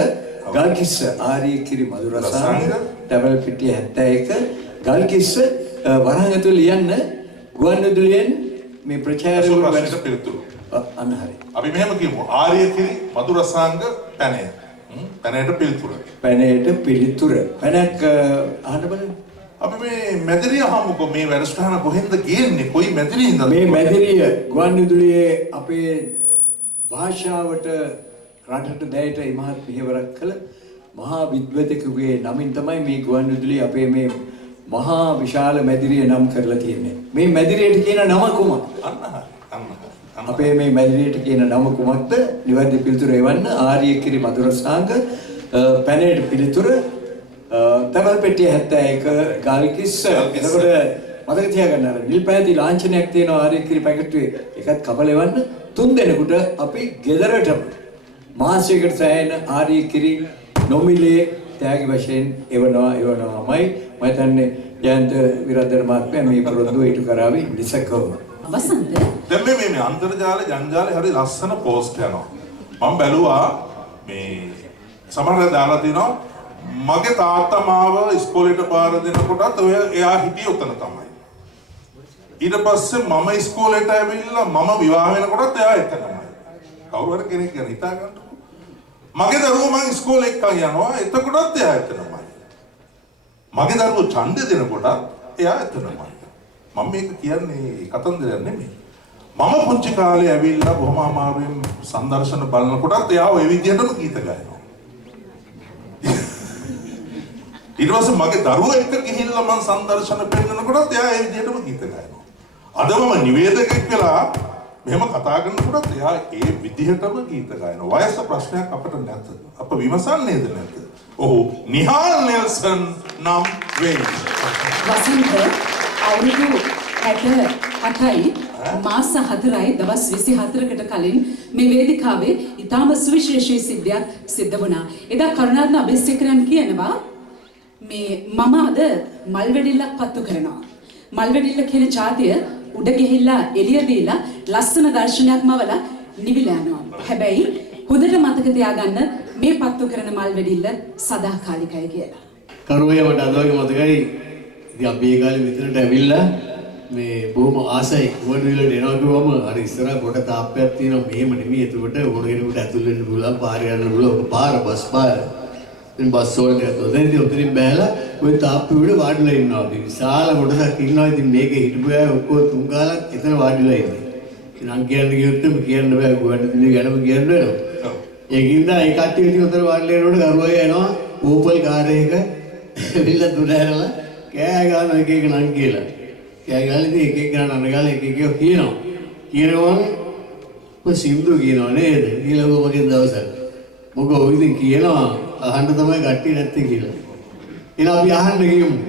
ගල්කිස්ස ආර්ය කිරි මధుරසාංග තැපැල් පෙට්ටිය 71 ගල්කිස්ස වරහන් ඇතුළේ ලියන්න ගුවන්විදුලියෙන් මේ ප්‍රචාරය වලට පිළිතුරු. අන්න හරි. අපි මෙහෙම කියමු ආර්ය කිරි මధుරසාංග පැනය. පැනයට පිළිතුර. පැනයට පිළිතුර. පැනක් අහන්න බලන්න. අපි මේ මැදිරිය අහමුකෝ මේ වැඩසටහන කොහෙන්ද ගේන්නේ? කොයි මැදිරියෙන්ද? මේ මැදිරිය ගුවන්විදුලියේ අපේ භාෂාවට රටට දැයට ඉමහත් පියවරක් කළ මහා විද්වතෙකුගේ නමින් තමයි මේ ගුවන්විදුලිය අපේ මේ මහා විශාල මැදිරිය නම් කරලා තියෙන්නේ. මේ මැදිරියට කියන නම කුමක්ද? අපේ මේ මැදිරියට කියන නම කුමක්ද? නිවැරදි පිළිතුර එවන්න ආර්ය කිරි මధుරසාංග පැනේට පිළිතුර තැපැල් පෙට්ටිය 71 ගල්කිස්ස. එතකොට මතක තියාගන්න අර නිල් පැහැති ලාංඡනයක් තියෙනවා ආර්යකිරි පැකට්ටුවේ ඒකත් කපලෙවන්න 3 දෙනෙකුට අපි ගෙදරටම මාසයකට සෑහෙන ආර්යකිරි නොමිලේ ත්‍යාගි වශයෙන් එවනවාමයි මම හිතන්නේ ජයන්ත විරාදර මහත්මයා මේ පොරොන්දුව ඊට කරાવી නිසකව වසන්ත දැන් මේ අන්තර්ජාලේ ජංජාලේ හරි ලස්සන පෝස්ට් යනවා. මම බැලුවා මේ සමහරව දාලා තිනවා මගේ තාත්තා මාව ඉස්කෝලේට පාර දෙනකොටත් ඔය එයා හිටියේ උතන තමයි. ඊට පස්සේ මම ඉස්කෝලේට ඇවිල්ලා මම විවාහ වෙනකොටත් එයා එතනමයි. කවුරු හරි කෙනෙක් ගැන හිතා ගන්නකො. මගේ දරුවෝ මං ඉස්කෝලේ එක්කන් යනවා එතකොටත් එයා එතනමයි. මගේ දරුවෝ ඡන්දය දෙනකොටත් එයා එතනමයි. මම මේක කියන්නේ කතන්දරයක් නෙමෙයි. මම පුංචි කාලේ ඇවිල්ලා බොහොම අමාරුවෙන් සංදර්ශන බලනකොටත් එයා ওই විදිහටම ගීත ගයනවා. ඊට පස්සේ මගේ දරුවෝ එක්ක ගිහිල්ලා මම සංදර්ශන පෙන්නනකොටත් එයා ඒ විදිහටම ගීත ගයනවා. අද මම නිවේදකෙක් වෙලා මෙහෙම කතා කරනකොටත් එයා ඒ විදිහටම ගීත ගයනවා. වයස ප්‍රශ්නයක් අපිට නැත. අප විමසන්නේද නැත. ඔහු නිහාල් නෙල්සන් නම් වෙයි. වසන්ත අවුරුදු 68යි මාස 4යි දවස් 24කට කලින් මේ වේදිකාවේ ඊටම සුවිශේෂී සිද්ධියක් සිද්ධ වුණා. එදා කරුණාරත්න අබේසේකරන් කියනවා මේ මම අද මල්වැඩිල්ලක් පත්තු කරනවා. මල්වැඩිල්ල කියන જાතිය උඩ ගිහිල්ලා එළිය දීලා ලස්සන දර්ශනයක් මවලා නිවිලා යනවා. හැබැයි හොඳට මතක තියාගන්න මේ පත්තු කරන මල්වැඩිල්ල සදාකාලිකයි කියලා. කරුවේ මට අද වගේ මතකයි ඉතින් අපි ඒ කාලේ මෙතනට ඇවිල්ලා මේ බොහොම ආසයි වුණවිලට එනවා කිව්වම අර ඉස්සරහ කොට තාප්පයක් තියෙනවා මෙහෙම නෙමෙයි එතකොට ඕන කෙනෙකුට ඇතුල් වෙන්න පුළුවන් පාරේ යන්න පුළුවන් පාර බස් පාර ඉතින් බස් වලට ඇතුල් දැන් ඉතින් උතරින් බෑලා ওই තාප්පෙ උඩ වාඩිලා ඉන්නවා අපි විශාල කොටසක් ඉන්නවා ඉතින් මේකේ හිටපු අය ඔක්කොම තුන් කාලක් එතන වාඩිලා ඉන්නේ ඉතින් අන් කියන්න කියන්න බෑ ගුවන් දිනේ ගැනම කියන්න වෙනවා ඒකින්ද ඒ කට්ටිය ඉතින් උතර වාඩිලා ඉනකොට කරුවයි එනවා ඕපල් කාර් එකක එවිල්ලා දුර ඇරලා කෑ ගන්න එක එක නම් කියලා කෑ ගාලා ඉතින් එක එක ගන්න අනගාලා එක එක කියනවා ඔය සින්දු කියනවා නේද ඊළඟ මගෙන් දවසක් මොකෝ ඔය ඉතින් කියනවා අහන්න තමයි කට්ටිය නැත්තේ කියලා එහෙනම් අපි අහන්න ගියමු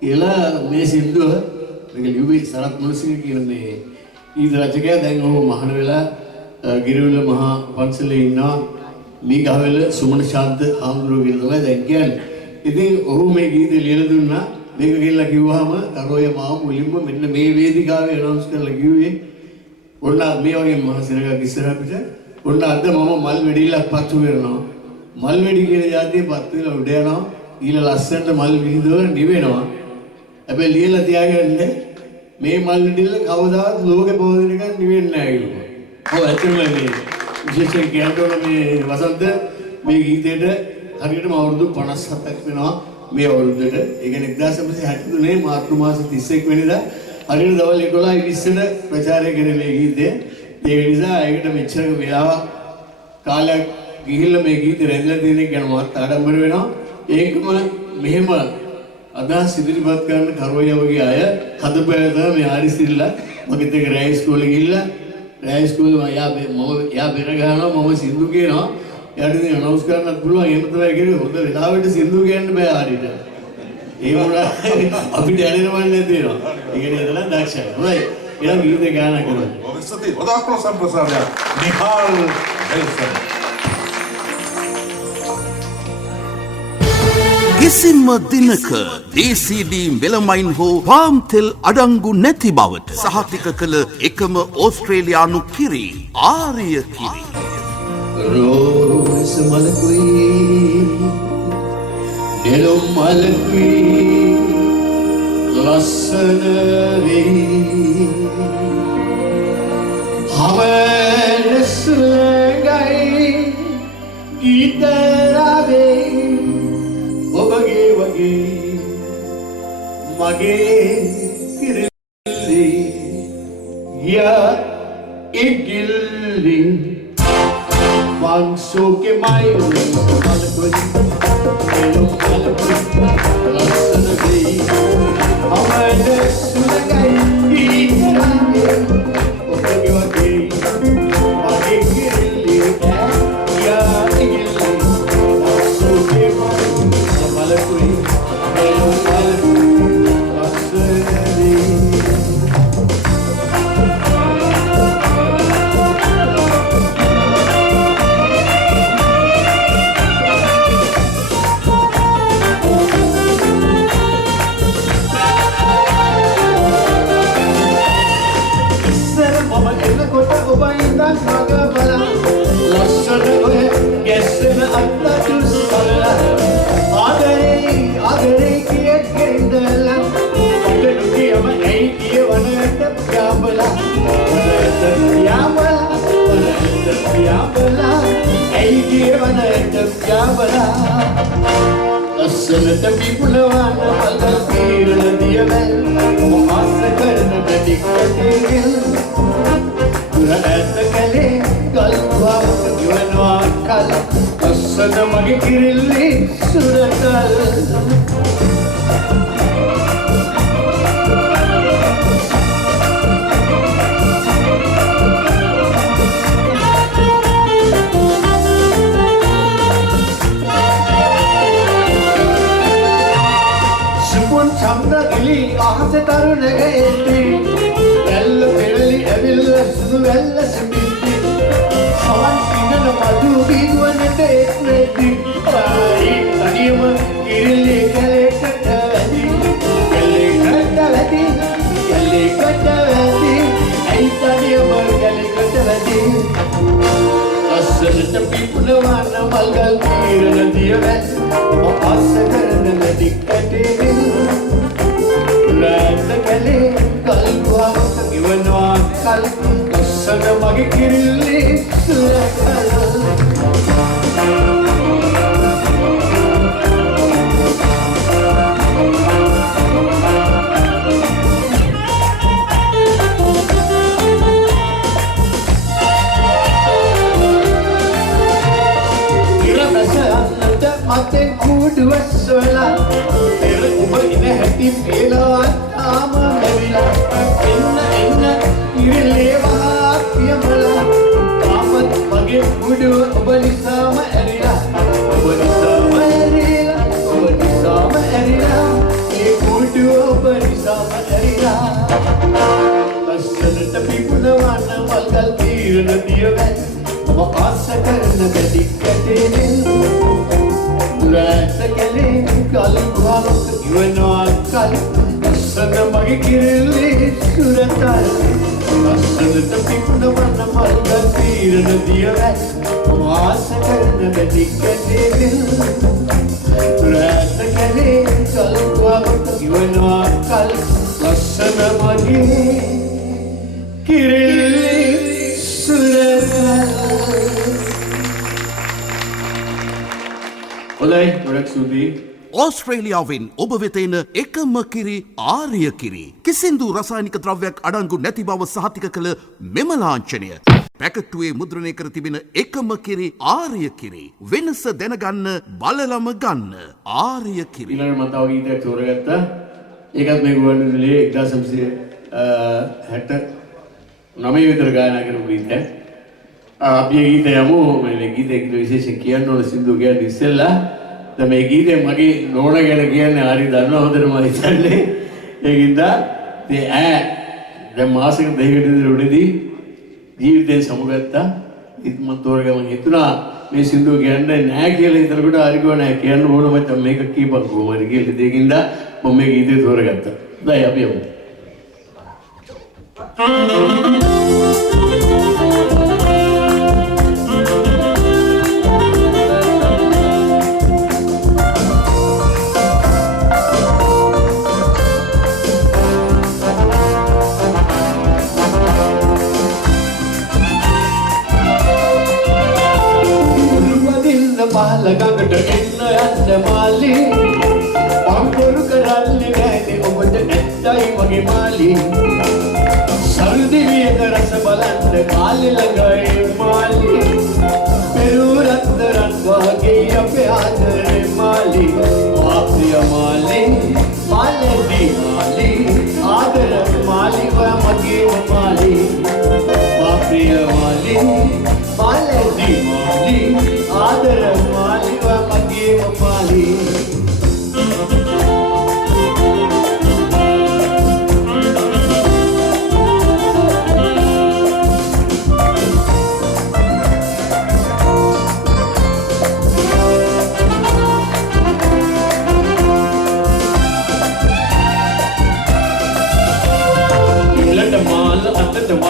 කියලා මේ සින්දුව මේක ලියුවේ සරත් මුලසිංහ කියන මේ ඊද රචකයා දැන් ඔහු මහාන වෙලා ගිරිවිල මහා පන්සලේ ඉන්නවා මීගහවෙල සුමන ශාන්ත හාමුදුරුවෝ කියලා තමයි දැන් කියන්නේ. ඉතින් ඔහු මේ ගීතය ලියලා දුන්නා. මේක කියලා කිව්වහම කරෝය මාව මුලින්ම මෙන්න මේ වේදිකාවේ අනවුන්ස් කරලා කිව්වේ ඔන්න මේ වගේ මහ සිරගක් ඉස්සරහ පිට ඔන්න අද මම මල් වෙඩිල්ලක් පත්තු කරනවා. මල් වෙඩි කියන જાතිය පත්තු වෙලා උඩ යනවා. ඊළ ලස්සනට මල් විහිදුවල නිවෙනවා. හැබැයි ලියලා තියාගන්න මේ මල් වෙඩිල්ල කවදාවත් ලෝකේ පොදින එකක් නිවෙන්නේ නැහැ කියලා. ඔව් ඇත්තටම මේ විශේෂයෙන් කියනකොට මේ වසන්ත මේ ගීතේට හරියටම අවුරුදු 57ක් වෙනවා මේ අවුරුද්දට. ඒ කියන්නේ 1963 මාර්තු මාස 31 වෙනිදා හරියට දවල් 11:20ට ප්‍රචාරය කරේ මේ ගීතය. ඒ නිසා ඒකට මෙච්චර වෙලාවක් කාලයක් ගිහිල්ලා මේ ගීතේ රැඳිලා තියෙන එක ගැන මහත් ආඩම්බර වෙනවා. ඒකම මෙහෙම අදහස් ඉදිරිපත් කරන කරෝය වගේ අය හදපෑද මේ ආරිසිල්ලා මගෙත් එක රෑ ඉස්කෝලේ ගිහිල්ලා රෑ ඉස්කෝලේ යා බෙර ගහනවා මම සින්දු කියනවා. එයාට ඉතින් අනවුන්ස් කරන්නත් පුළුවන් එහෙම තමයි කිව්වේ හොඳ වෙලාවට සින්දු කියන්න බෑ ආරිට. ඒ වුණා අපිට ඇලෙනවන්නේ නැති වෙනවා. ඒ කියන්නේ එදලා දක්ෂයි. හොඳයි. ඊළඟ ගීතේ ගාන කරමු. ඔබස්තේ ඔදාක්ල සම්ප්‍රසාරය නිහාල් නෙල්සන්. කිසිම දිනක DCD මෙලමයින් හෝ පාම්තෙල් අඩංගු නැති බවට සහතික කළ එකම ඕස්ට්‍රේලියානු කිරි ආර්ය කිරි. රෝස මලකුයි නෙළුම් මලකුයි ලස්සන වෙයි හවනස්ලගයි ගීතරාවේ ඔබගේ වගේ මගේ කිරිල්ලි යා ඉගිල්ලි Bangso ke mayo malakoi elo malakoi lasana gei amane sulagai itarane okage wage age kirli ya igilli bangso ke mayo malakoi elo malakoi lasana gei කියවනට යාබලා අස්සනට විපුලවන මල්ගල් පීරන දියවැල් මොහාස කරන බැටිකටේල් දුර ඇත කලේ ගල්වාක යවනවා කල අස්සන මගේ කිරිල්ලි සුරතල් Chandagili, ahase tarunagayeti, ella perali evilla sudu ella simiti, savan pinana madu biduanete ekredi, pai taniyama kirilli kale kattavadi, ai taniyama kale kattavadi, assalata pipulawana malgal kirana diyavel, apasa karana nadikkate. Rata kale kalwa givanwa kal kasana mage kirilli surakal ira basanta mate kuduwaswala හැටි පේලවත් ආම ලැබිලා එන්න ඉරලේවා කියමලා ආපත් මගේ මුඩු ඔබ නිසාම ඇරිලා ඔබ නිසාම ඇරිලා ඒ මුඩු ඔබ නිසාම ඇරිලා අස්සනට පිපුණවන මල්ගල් තීරණ දියවැල් ඔබ ආස කරන බැටිකටේ Rata kale kalwa givanwa kal asana mage kirilli suratal asana tapikuna vanna malga tirana diyavel vaasa karana bedikate Rata kale kalwa givanwa kal asana mage kirilli suratal Olay, ගොඩක් ස්තුතියි. ඕස්ට්‍රේලියාවෙන් ඔබ වෙත එන එකම කිරි ආර්ය කිරි. කිසිදු රසායනික ද්‍රව්‍යයක් අඩංගු නැති බව සහතික කළ මෙම ලාංඡනය. පැකට්ටුවේ මුද්‍රණය කර තිබෙන එකම කිරි ආර්ය කිරි. වෙනස දැනගන්න බලලම ගන්න ආර්ය කිරි. ඊළඟ මම තව ගීතයක් තෝරගත්තා. ඒකත් මේ ගුවන්විදුලියේ 1969 විතර ගායනා කරපු ගීතයක්. අපි ඒ ගීතය යමු. මේ ගීතේ විශේෂයෙන් කියන්න ඕන සින්දු කියන්නේ ඉස්සෙල්ලා දැන් මේ ගීතේ මගේ නෝන ගැන කියන්නේ හරි දන්නවා හොඳටම හිතන්නේ. ඒකින්ද දැන් මාසෙක දෙකකට විතර උඩදී ජීවිතේ සමුගත්තා. ඉතින් මම තෝරගමන් හිතුණා මේ සින්දුව කියන්නේ නෑ කියලා හිතනකොට හරිගෝ නෑ කියන්න ඕන මචං මේක කීපක් කොහොමද කියලා දෙකින්ද මම මේ ගීතේ තෝරගත්තා. දැන් අපි යමු. Lagangට එන්න යන්න මාලි පංකොරු කරන්නේ නැති ඔබට නැත්තයි මගේ මාලි සල්දිවියක රස බලන්න කාලේ ළඟයි මාලි පෙරුරත්තරන් වගේ අපේ ආදරේ මාලි ආප්‍රිය මාලි මාලෙදි මාලි ආදර මාලි මගේ මාලි ආප්‍රිය මාලි මාලෙදි මාලි ආදර මාලි මගේ මාලි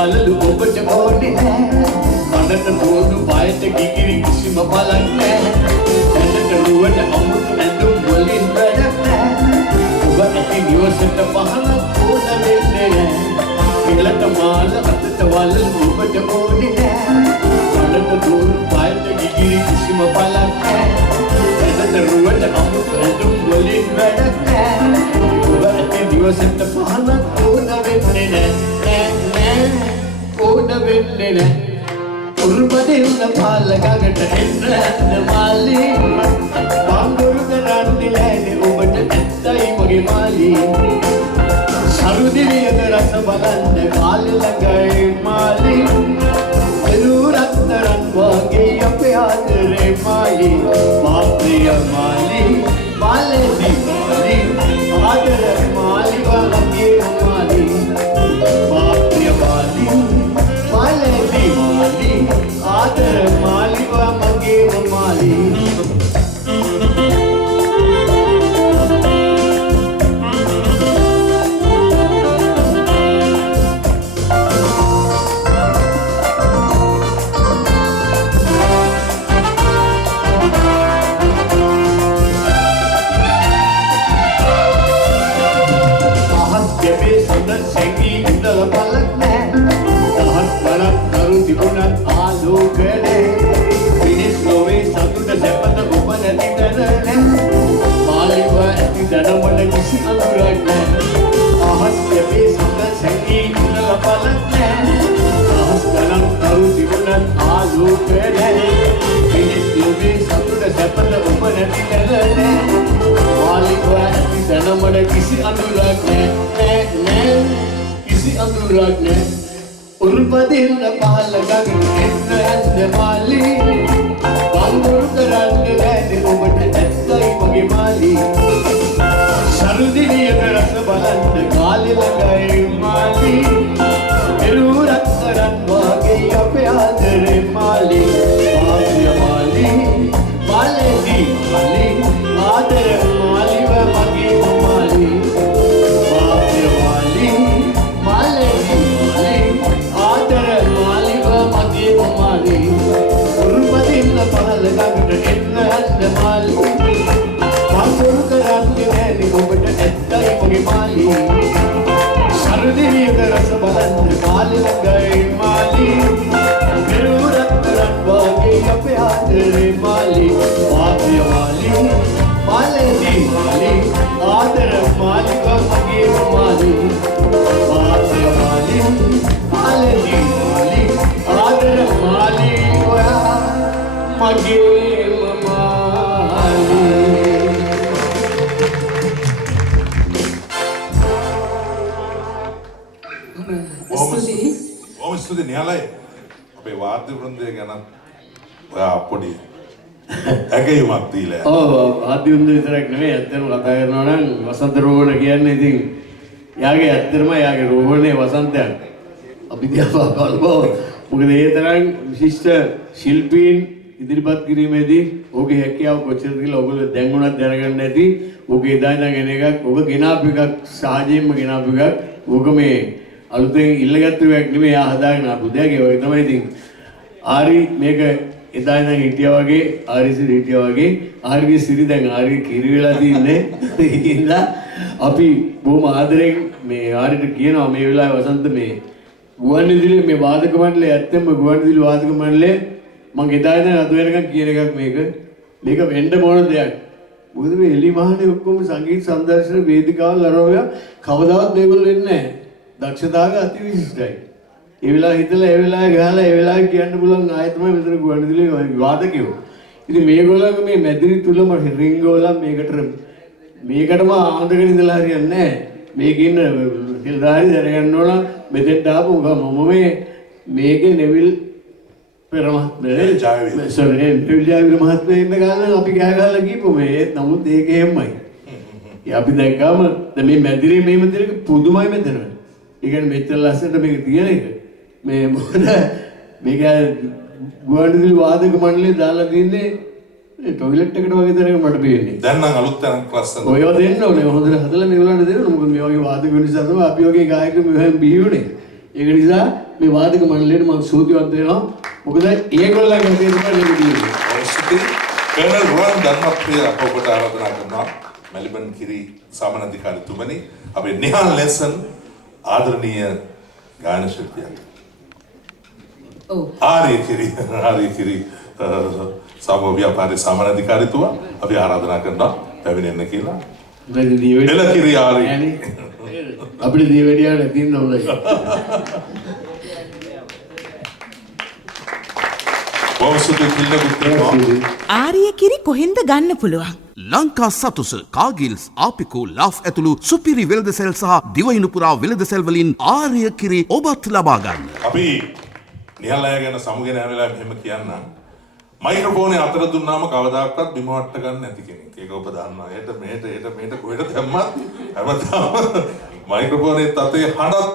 Malalu ඔබට ඕනේ නෑ කනට රෝඩු පායට ගිගිරි කිසිම බලක් නෑ ඇඳට රුවට අමුතු ඇඳුම් වලින් වැඩක් නෑ ඔබ ඇති නිවසට පහනක් ඕන වෙන්නේ නෑ ඉලට මාල අතට වලලු ඔබට ඕනේ නෑ කනට රෝඩු පායට ගිගිරි කිසිම පළක් නැහැ එතන රුවට අමුතු ඇඳුම් වලින් වැඩක් නැහැ ඔබ ඇති දිවසට පහනක් ඕන වෙන්නේ නැහැ ඕන වෙන්නේ නැහැ උරුපදින්න පාලකකට එන්න මාලි බංගුරු කරන්නේ ලෑනේ ඔබට ඇත්තයි මගේ මාලි සරුදිවියක රස බලන්න කාලේ ළඟයි මාලි එරුරත්තරන් වගේ අපේ ආදරේ මාලි මාප්‍රිය මාලි මාලේදි මාලි ආදර මාලි වගේ මාලි මාප්‍රිය මාලි මාලේදි මාලි ආදර මාලි වගේ මාලි किसी अनुराग ने किसी अनुराग ने उर्पदिन पाल गगन माली बांगुर करने लैने उबट ऐसाई मगे माली शरुदिनी रस बलंद गाली लगाए माली एरूरत करन वागे प्याद रे माली माली माली माले दी माली आदर माली व मगे माली माली माली माले दी माली आदर माली व मगे माली उर्पदिन पहल गगन एन्न माली बांगुर करने लैने उबट ऐसाई मगे माली शरुदिनी रस बलंद गाली लगाए माली एरूरत करन वागे प्याद रे माली माली माली माले दी माली आदर माली व मगे माली माली माली माले दी माली आदर माली व मगे माली ස්තුතියි. බොහොම ස්තුතියි නිහලයි. අපේ වාද්‍ය වෘන්දය ගැන ඔයා පොඩි ඇගයුමක් දීලා. ඔව් ආදි උන්ද විතරක් නෙමෙයි ඇත්තටම කතා කරනවා නම් වසන්ත රෝහණ කියන්නේ ඉතින් යාගේ ඇත්තටම යාගේ රෝහණේ වසන්තයන් අපි දිහා බලපුවා මොකද ඒ තරම් විශිෂ්ට ශිල්පීන් ඉදිරිපත් කිරීමේදී ඔහුගේ හැකියාව කොච්චරද කියලා ඔයගොල්ලෝ දැන් උනත් දැනගන්න ඇති. ඔහුගේ එදා ඉඳන් එන එකක් ඔබ ගෙනාපු එකක් සාජයෙන්ම ගෙනාපු එකක්. ඔක මේ අලුතෙන් ඉල්ලගත්තු එකක් නෙමෙයි ආ හදාගෙන ආපු දෙයක්. ඒක තමයි ඉතින් ආරි මේක එදා ඉඳන් හිටියා වගේ ආරි සිරි හිටියා වගේ ආරිගේ සිරි දැන් ආරි කිරි වෙලා තින්නේ. ඒකින්ද අපි බොහොම ආදරෙන් මේ ආරිට කියනවා මේ වෙලාවේ වසන්ත මේ ගුවන්විදුලියේ මේ වාදක මණ්ඩලය ඇත්තම ගුවන්විදුලි වාදක මණ්ඩලය මම එදා ඉඳන් අද වෙනකන් කියන එකක් මේක වෙන්න ඕන දෙයක්. මොකද මේ එලි මහනේ ඔක්කොම සංගීත සංදර්ශන වේදිකාවල් අරෝගා කවදාවත් මේගොල්ලෝ එන්නේ නැහැ. දක්ෂතාවය අති විශිෂ්ටයි. ඒ වෙලාව හිතලා ඒ වෙලාව ගහලා ඒ වෙලාව කියන්න පුළුවන් ආයෙ තමයි මෙතන ගුවන්විදුලියේ වාදකයෝ. ඉතින් මේගොල්ලන්ගේ මේ මැදිරි තුලම රින්ගෝලා මේකටම ආන්දගෙන ඉඳලා හරියන්නේ නැහැ. මේක ඉන්න හිල්දාරි දැනගන්න ඕන මෙතෙන්ට ආපු මම මේකේ නෙවිල් පෙරමහත්මයා නෙවිල් ජයවීර මහත්මයා ඉන්න ගාන අපි ගහ ගහලා ගිහපු මේ නමුත් ඒක එහෙමයි. අපි දැක්කම දැන් මේ මැදිරි මේ මැදිරි පුදුමයි මෙතන. ඒ කියන්නේ මෙච්චර ලස්සනට මේක තියෙන එක මේ මොකද මේක ගුවන්විදුලි වාදක මණ්ඩලය දාලා තින්නේ ටොයිලට් එකට වගේ තැනක මට පේන්නේ. දැන් නම් අලුත් තැනක් ලස්සන. ඔයව දෙන්න ඕනේ. හොඳට හදලා මේගොල්ලන්ට දෙන්න. මොකද මේ වගේ වාදක නිසා තමයි අපි වගේ ගායකයෝ මෙහෙම බිහිුනේ. ඒක නිසා මේ වාදක මණ්ඩලයට මම ස්තුතිවන්ත වෙනවා. මොකද ඒගොල්ලන්ගේ හදේ තමයි මේක දින්නේ. කර්නල් රෝහන් ධර්මප්‍රිය අපට ආරාධනා කරනවා. මෙල්බන් කිරි සාමාන්‍යාධිකාරීතුමනි අපේ නිහාල් ලෙසන් ආදරණීය ගායන ශිල්පියෙක්. ඔව්. ආර්ය කිරි සාමූහික ව්‍යාපාරයේ සාමාන්‍ය අධිකාරීතුමා අපි ආරාධනා කරනවා පැමිණෙන්න කියලා. දැන් දියවැඩිය එලකිරි ආරි. අපිට දියවැඩිය නැතිනම් හොඳයි. ආරියකිරි කොහෙන්ද ගන්න පුළුවන්? ලංකා සතුස කාගිල්ස් ආපිකෝ ලාෆ් ඇතුළු සුපිරි වෙළඳසැල් සහ දිවයින පුරා වෙළඳසැල් වලින් ආරියකිරි ඔබත් ලබා ගන්න. අපි නිහල් අය ගැන සමුගෙන යන වෙලාවෙ මෙහෙම කියන්න. මයික්‍රොෆෝනේ අතර දුන්නාම කවදාකවත් බිම වට ගන්න නැති කෙනෙක්. ඒක ඔබ දන්නවා. ඒට මෙහෙට කොහෙට දැම්මත් හැමදාම මයික්‍රොෆෝනේ තතේ හඬත්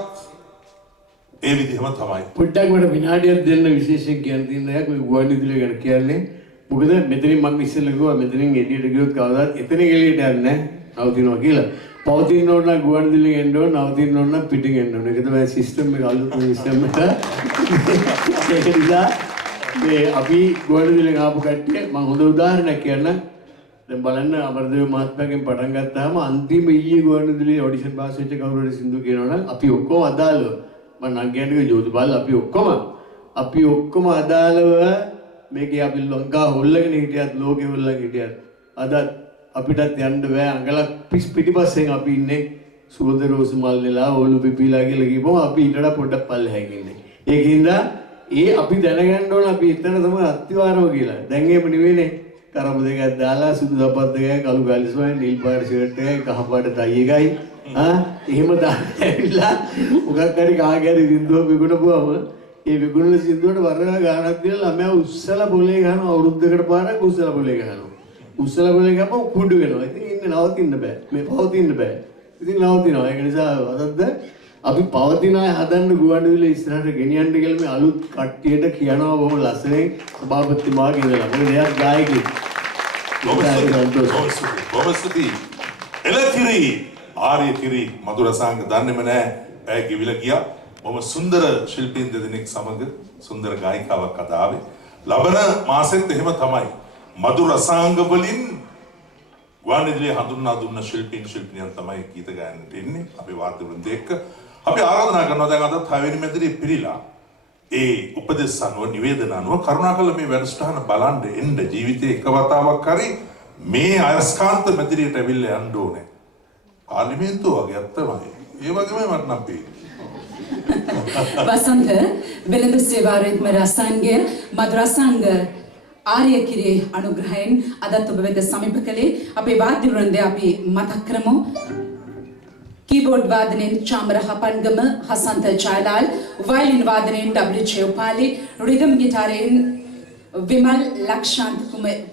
ඒ විදිහම තමයි. පොඩ්ඩක් මට විනාඩියක් දෙන්න විශේෂයෙන් කියන්න තියෙන දෙයක් මේ ගුවන්විදුලිය ගැන කියන්නේ. මොකද මෙතනින් මම ඉස්සෙල්ලා කිව්වා මෙතනින් එළියට ගියොත් කවදාවත් එතන එළියට යන්නේ නැහැ. නවතිනවා කියලා. පවතින ඕන නම් ගුවන්විදුලියෙන් එන්න ඕන, නවතින ඕන නම් පිටින් එන්න ඕන. ඒක තමයි සිස්ටම් එක අලුත් සිස්ටම් එක. ඒක නිසා මේ අපි ගුවන්විදුලියෙන් ආපු කට්ටිය මම හොඳ උදාහරණයක් කියන්නම්. දැන් බලන්න අමරදේව මහත්මයාගෙන් පටන් ගත්තාම අන්තිම ඊයේ ගුවන්විදුලියේ ඔඩිෂන් පාස් වෙච්ච කවුරු හරි සින්දු කියනවනම් අපි ඔක්කොම අදාළව මම නම් කියන්නේ ජෝතිපාල අපි ඔක්කොම අදාළව මේකේ අපි ලංකා හොල්ලගෙන හිටියත් ලෝකෙ හොල්ලගෙන හිටියත් අද අපිටත් යන්න බෑ අඟලක් පිටිපස්සෙන් අපි ඉන්නේ සුවඳ රෝස මල් වෙලා ඕලු පිපිලා කියලා කියපුවම අපි ඊටට පොඩ්ඩක් පල්ලෙහාගෙන ඉන්නේ. ඒකින්ද අපි දැනගන්න ඕන අපි එතන තමයි අත්විවරව කියලා. දැන් එහෙම නෙවෙයිනේ. කරපු දෙකක් දාලා සුදු දපත් දෙකයි කළු ගල්ස්වයි නිල් පාට ෂර්ට් එකයි කහ පාට ටයි එකයි එහෙම දාලා ඇවිල්ලා මොකක් හරි කාගේ හරි සින්දුවක් විකුණපුවම ඒ විකුණන සින්දුවට වරණ ගානක් දීලා ළමයා උස්සලා පොලේ ගහනවා අවුරුද්දකට පාරක් උස්සලා පොලේ ගහනවා. උස්සලා පොලේ ගහපුවම කුඩු වෙනවා. ඉතින් ඉන්නේ නවතින්න බෑ. මේ පවතින්න බෑ. ඉතින් නවතිනවා. ඒක නිසා අදත් අපි පවතින අය හදන්න ගුවන්විදුලිය ඉස්සරහට ගෙනියන්න කියලා මේ අලුත් කට්ටියට කියනවා බොහොම ලස්සනයි සභාපතිතුමාගේ ඉඳලා. මොකද එයාත් ගායකයෙක්. බොහොමස්තුති. එලකිරි ආරියකිරි මధుරසංග දන්නේම නැහැ. ඇය කිවිල ගියා. බොහොම සුන්දර ශිල්පීන් දෙදෙනෙක් සමග සුන්දර ගායිකාවක් අද ආවේ. ලබන මාසෙත් එහෙම තමයි. මధుරසංග වලින් ගුවන්විදුලිය හඳුන්වා දුන්න ශිල්පීනියන් තමයි ගීත ගායනට එන්නේ. අපි වාද්‍ය වෘන්දය එක්ක අපි ආරාධනා කරනවා දැන් අද 6 වෙනි මැදිරියේ පිළිලා ඒ උපදෙස් අනුව නිවේදන අනුව කරුණාකරලා මේ වැඩසටහන බලන්න එන්න ජීවිතේ එක වතාවක් හරි මේ අයස්කාන්ත මැදිරියට ඇවිල්ලා යන්න ඕනේ. පාර්ලිමේන්තුව වගේ තමයි. ඒ වගේම මට නම් පේන්නේ. වසන්ත වෙළඳ සේවා රිද්ම රසංගය මధుරසංග ආරියකිරි අනුග්‍රහයෙන් අදත් ඔබ වෙත සමීප කළේ අපේ වාද්‍ය වෘන්දය අපි මතක් කරමු. කීබෝඩ් වාදනයෙන් චාමර හපන්ගම හසන්ත ජයලාල්, වයලින් වාදනයෙන් W.J. උපාලි, රිද්ම් ගිටාරයෙන් විමල් ලක්ෂාන්ත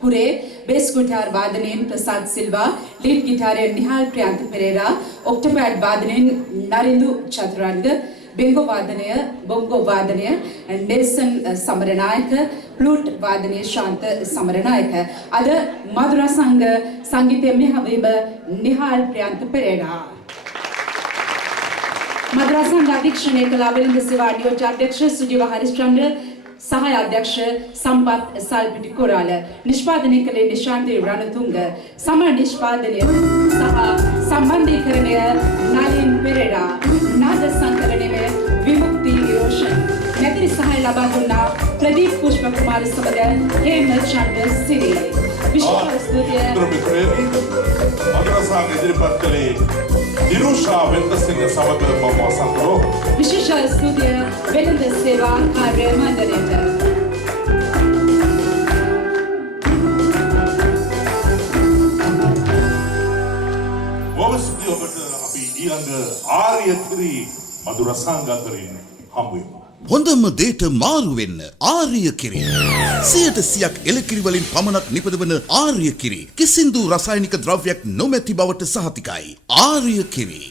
කුරේ, බේස් ගිටාර් වාදනයෙන් ප්‍රසාද් සිල්වා, ලීඩ් ගිටාරයෙන් නිහාල් ප්‍රියන්ත පෙරේරා, ඔක්ටෝපෑඩ් වාදනයෙන් නරින්දු චතුරංග, බොංගෝ වාදනය නෙල්සන් සමරනායක, ප්ලූට් වාදනය ශාන්ත සමරනායක. අද මధుරසංග සංගීතය මෙහවීම නිහාල් ප්‍රියන්ත පෙරේරා. මధుරසංග අධීක්ෂණය කළ වෙළඳ සේවා නියෝජ්‍ය අධ්‍යක්ෂ සුජීව හරිස්චන්ද්‍ර, සහාය අධ්‍යක්ෂ සම්පත් සල්පිටි කොරාල, නිෂ්පාදනය කළේ නිශාන්ති රණතුංග, සම නිෂ්පාදනය සහ සම්බන්ධීකරණය නලින් පෙරේරා, නාද සංකලනය විමුක්ති රෝෂන්, නැතිරි සහාය ලබා දුන්නා ප්‍රදීප් පුෂ්ප කුමාර සමග හේම චන්ද්‍ර සිරි. විශේෂ ස්තුතිය මధුරසංග ඉදිරිපත් කළේ දිරුෂා වෙන්දසිංහ සමග මම වසන්තෝ. විශේෂ ස්තුතිය වෙළඳ සේවා කාර්ය මණ්ඩලයට. වොමස්දී ඔබට අපි ඊළඟ ආරියකිරි මధుරසංග අතරින් හමු වෙමු. හොඳම දේට මාරු වෙන්න ආරියකිරි. 100% එලකිරි වලින් පමණක් නිපදවන ආරියකිරි කිසිදු රසායනික ද්‍රව්‍යයක් නොමැති බවට සහතිකයි. ආරියකිරි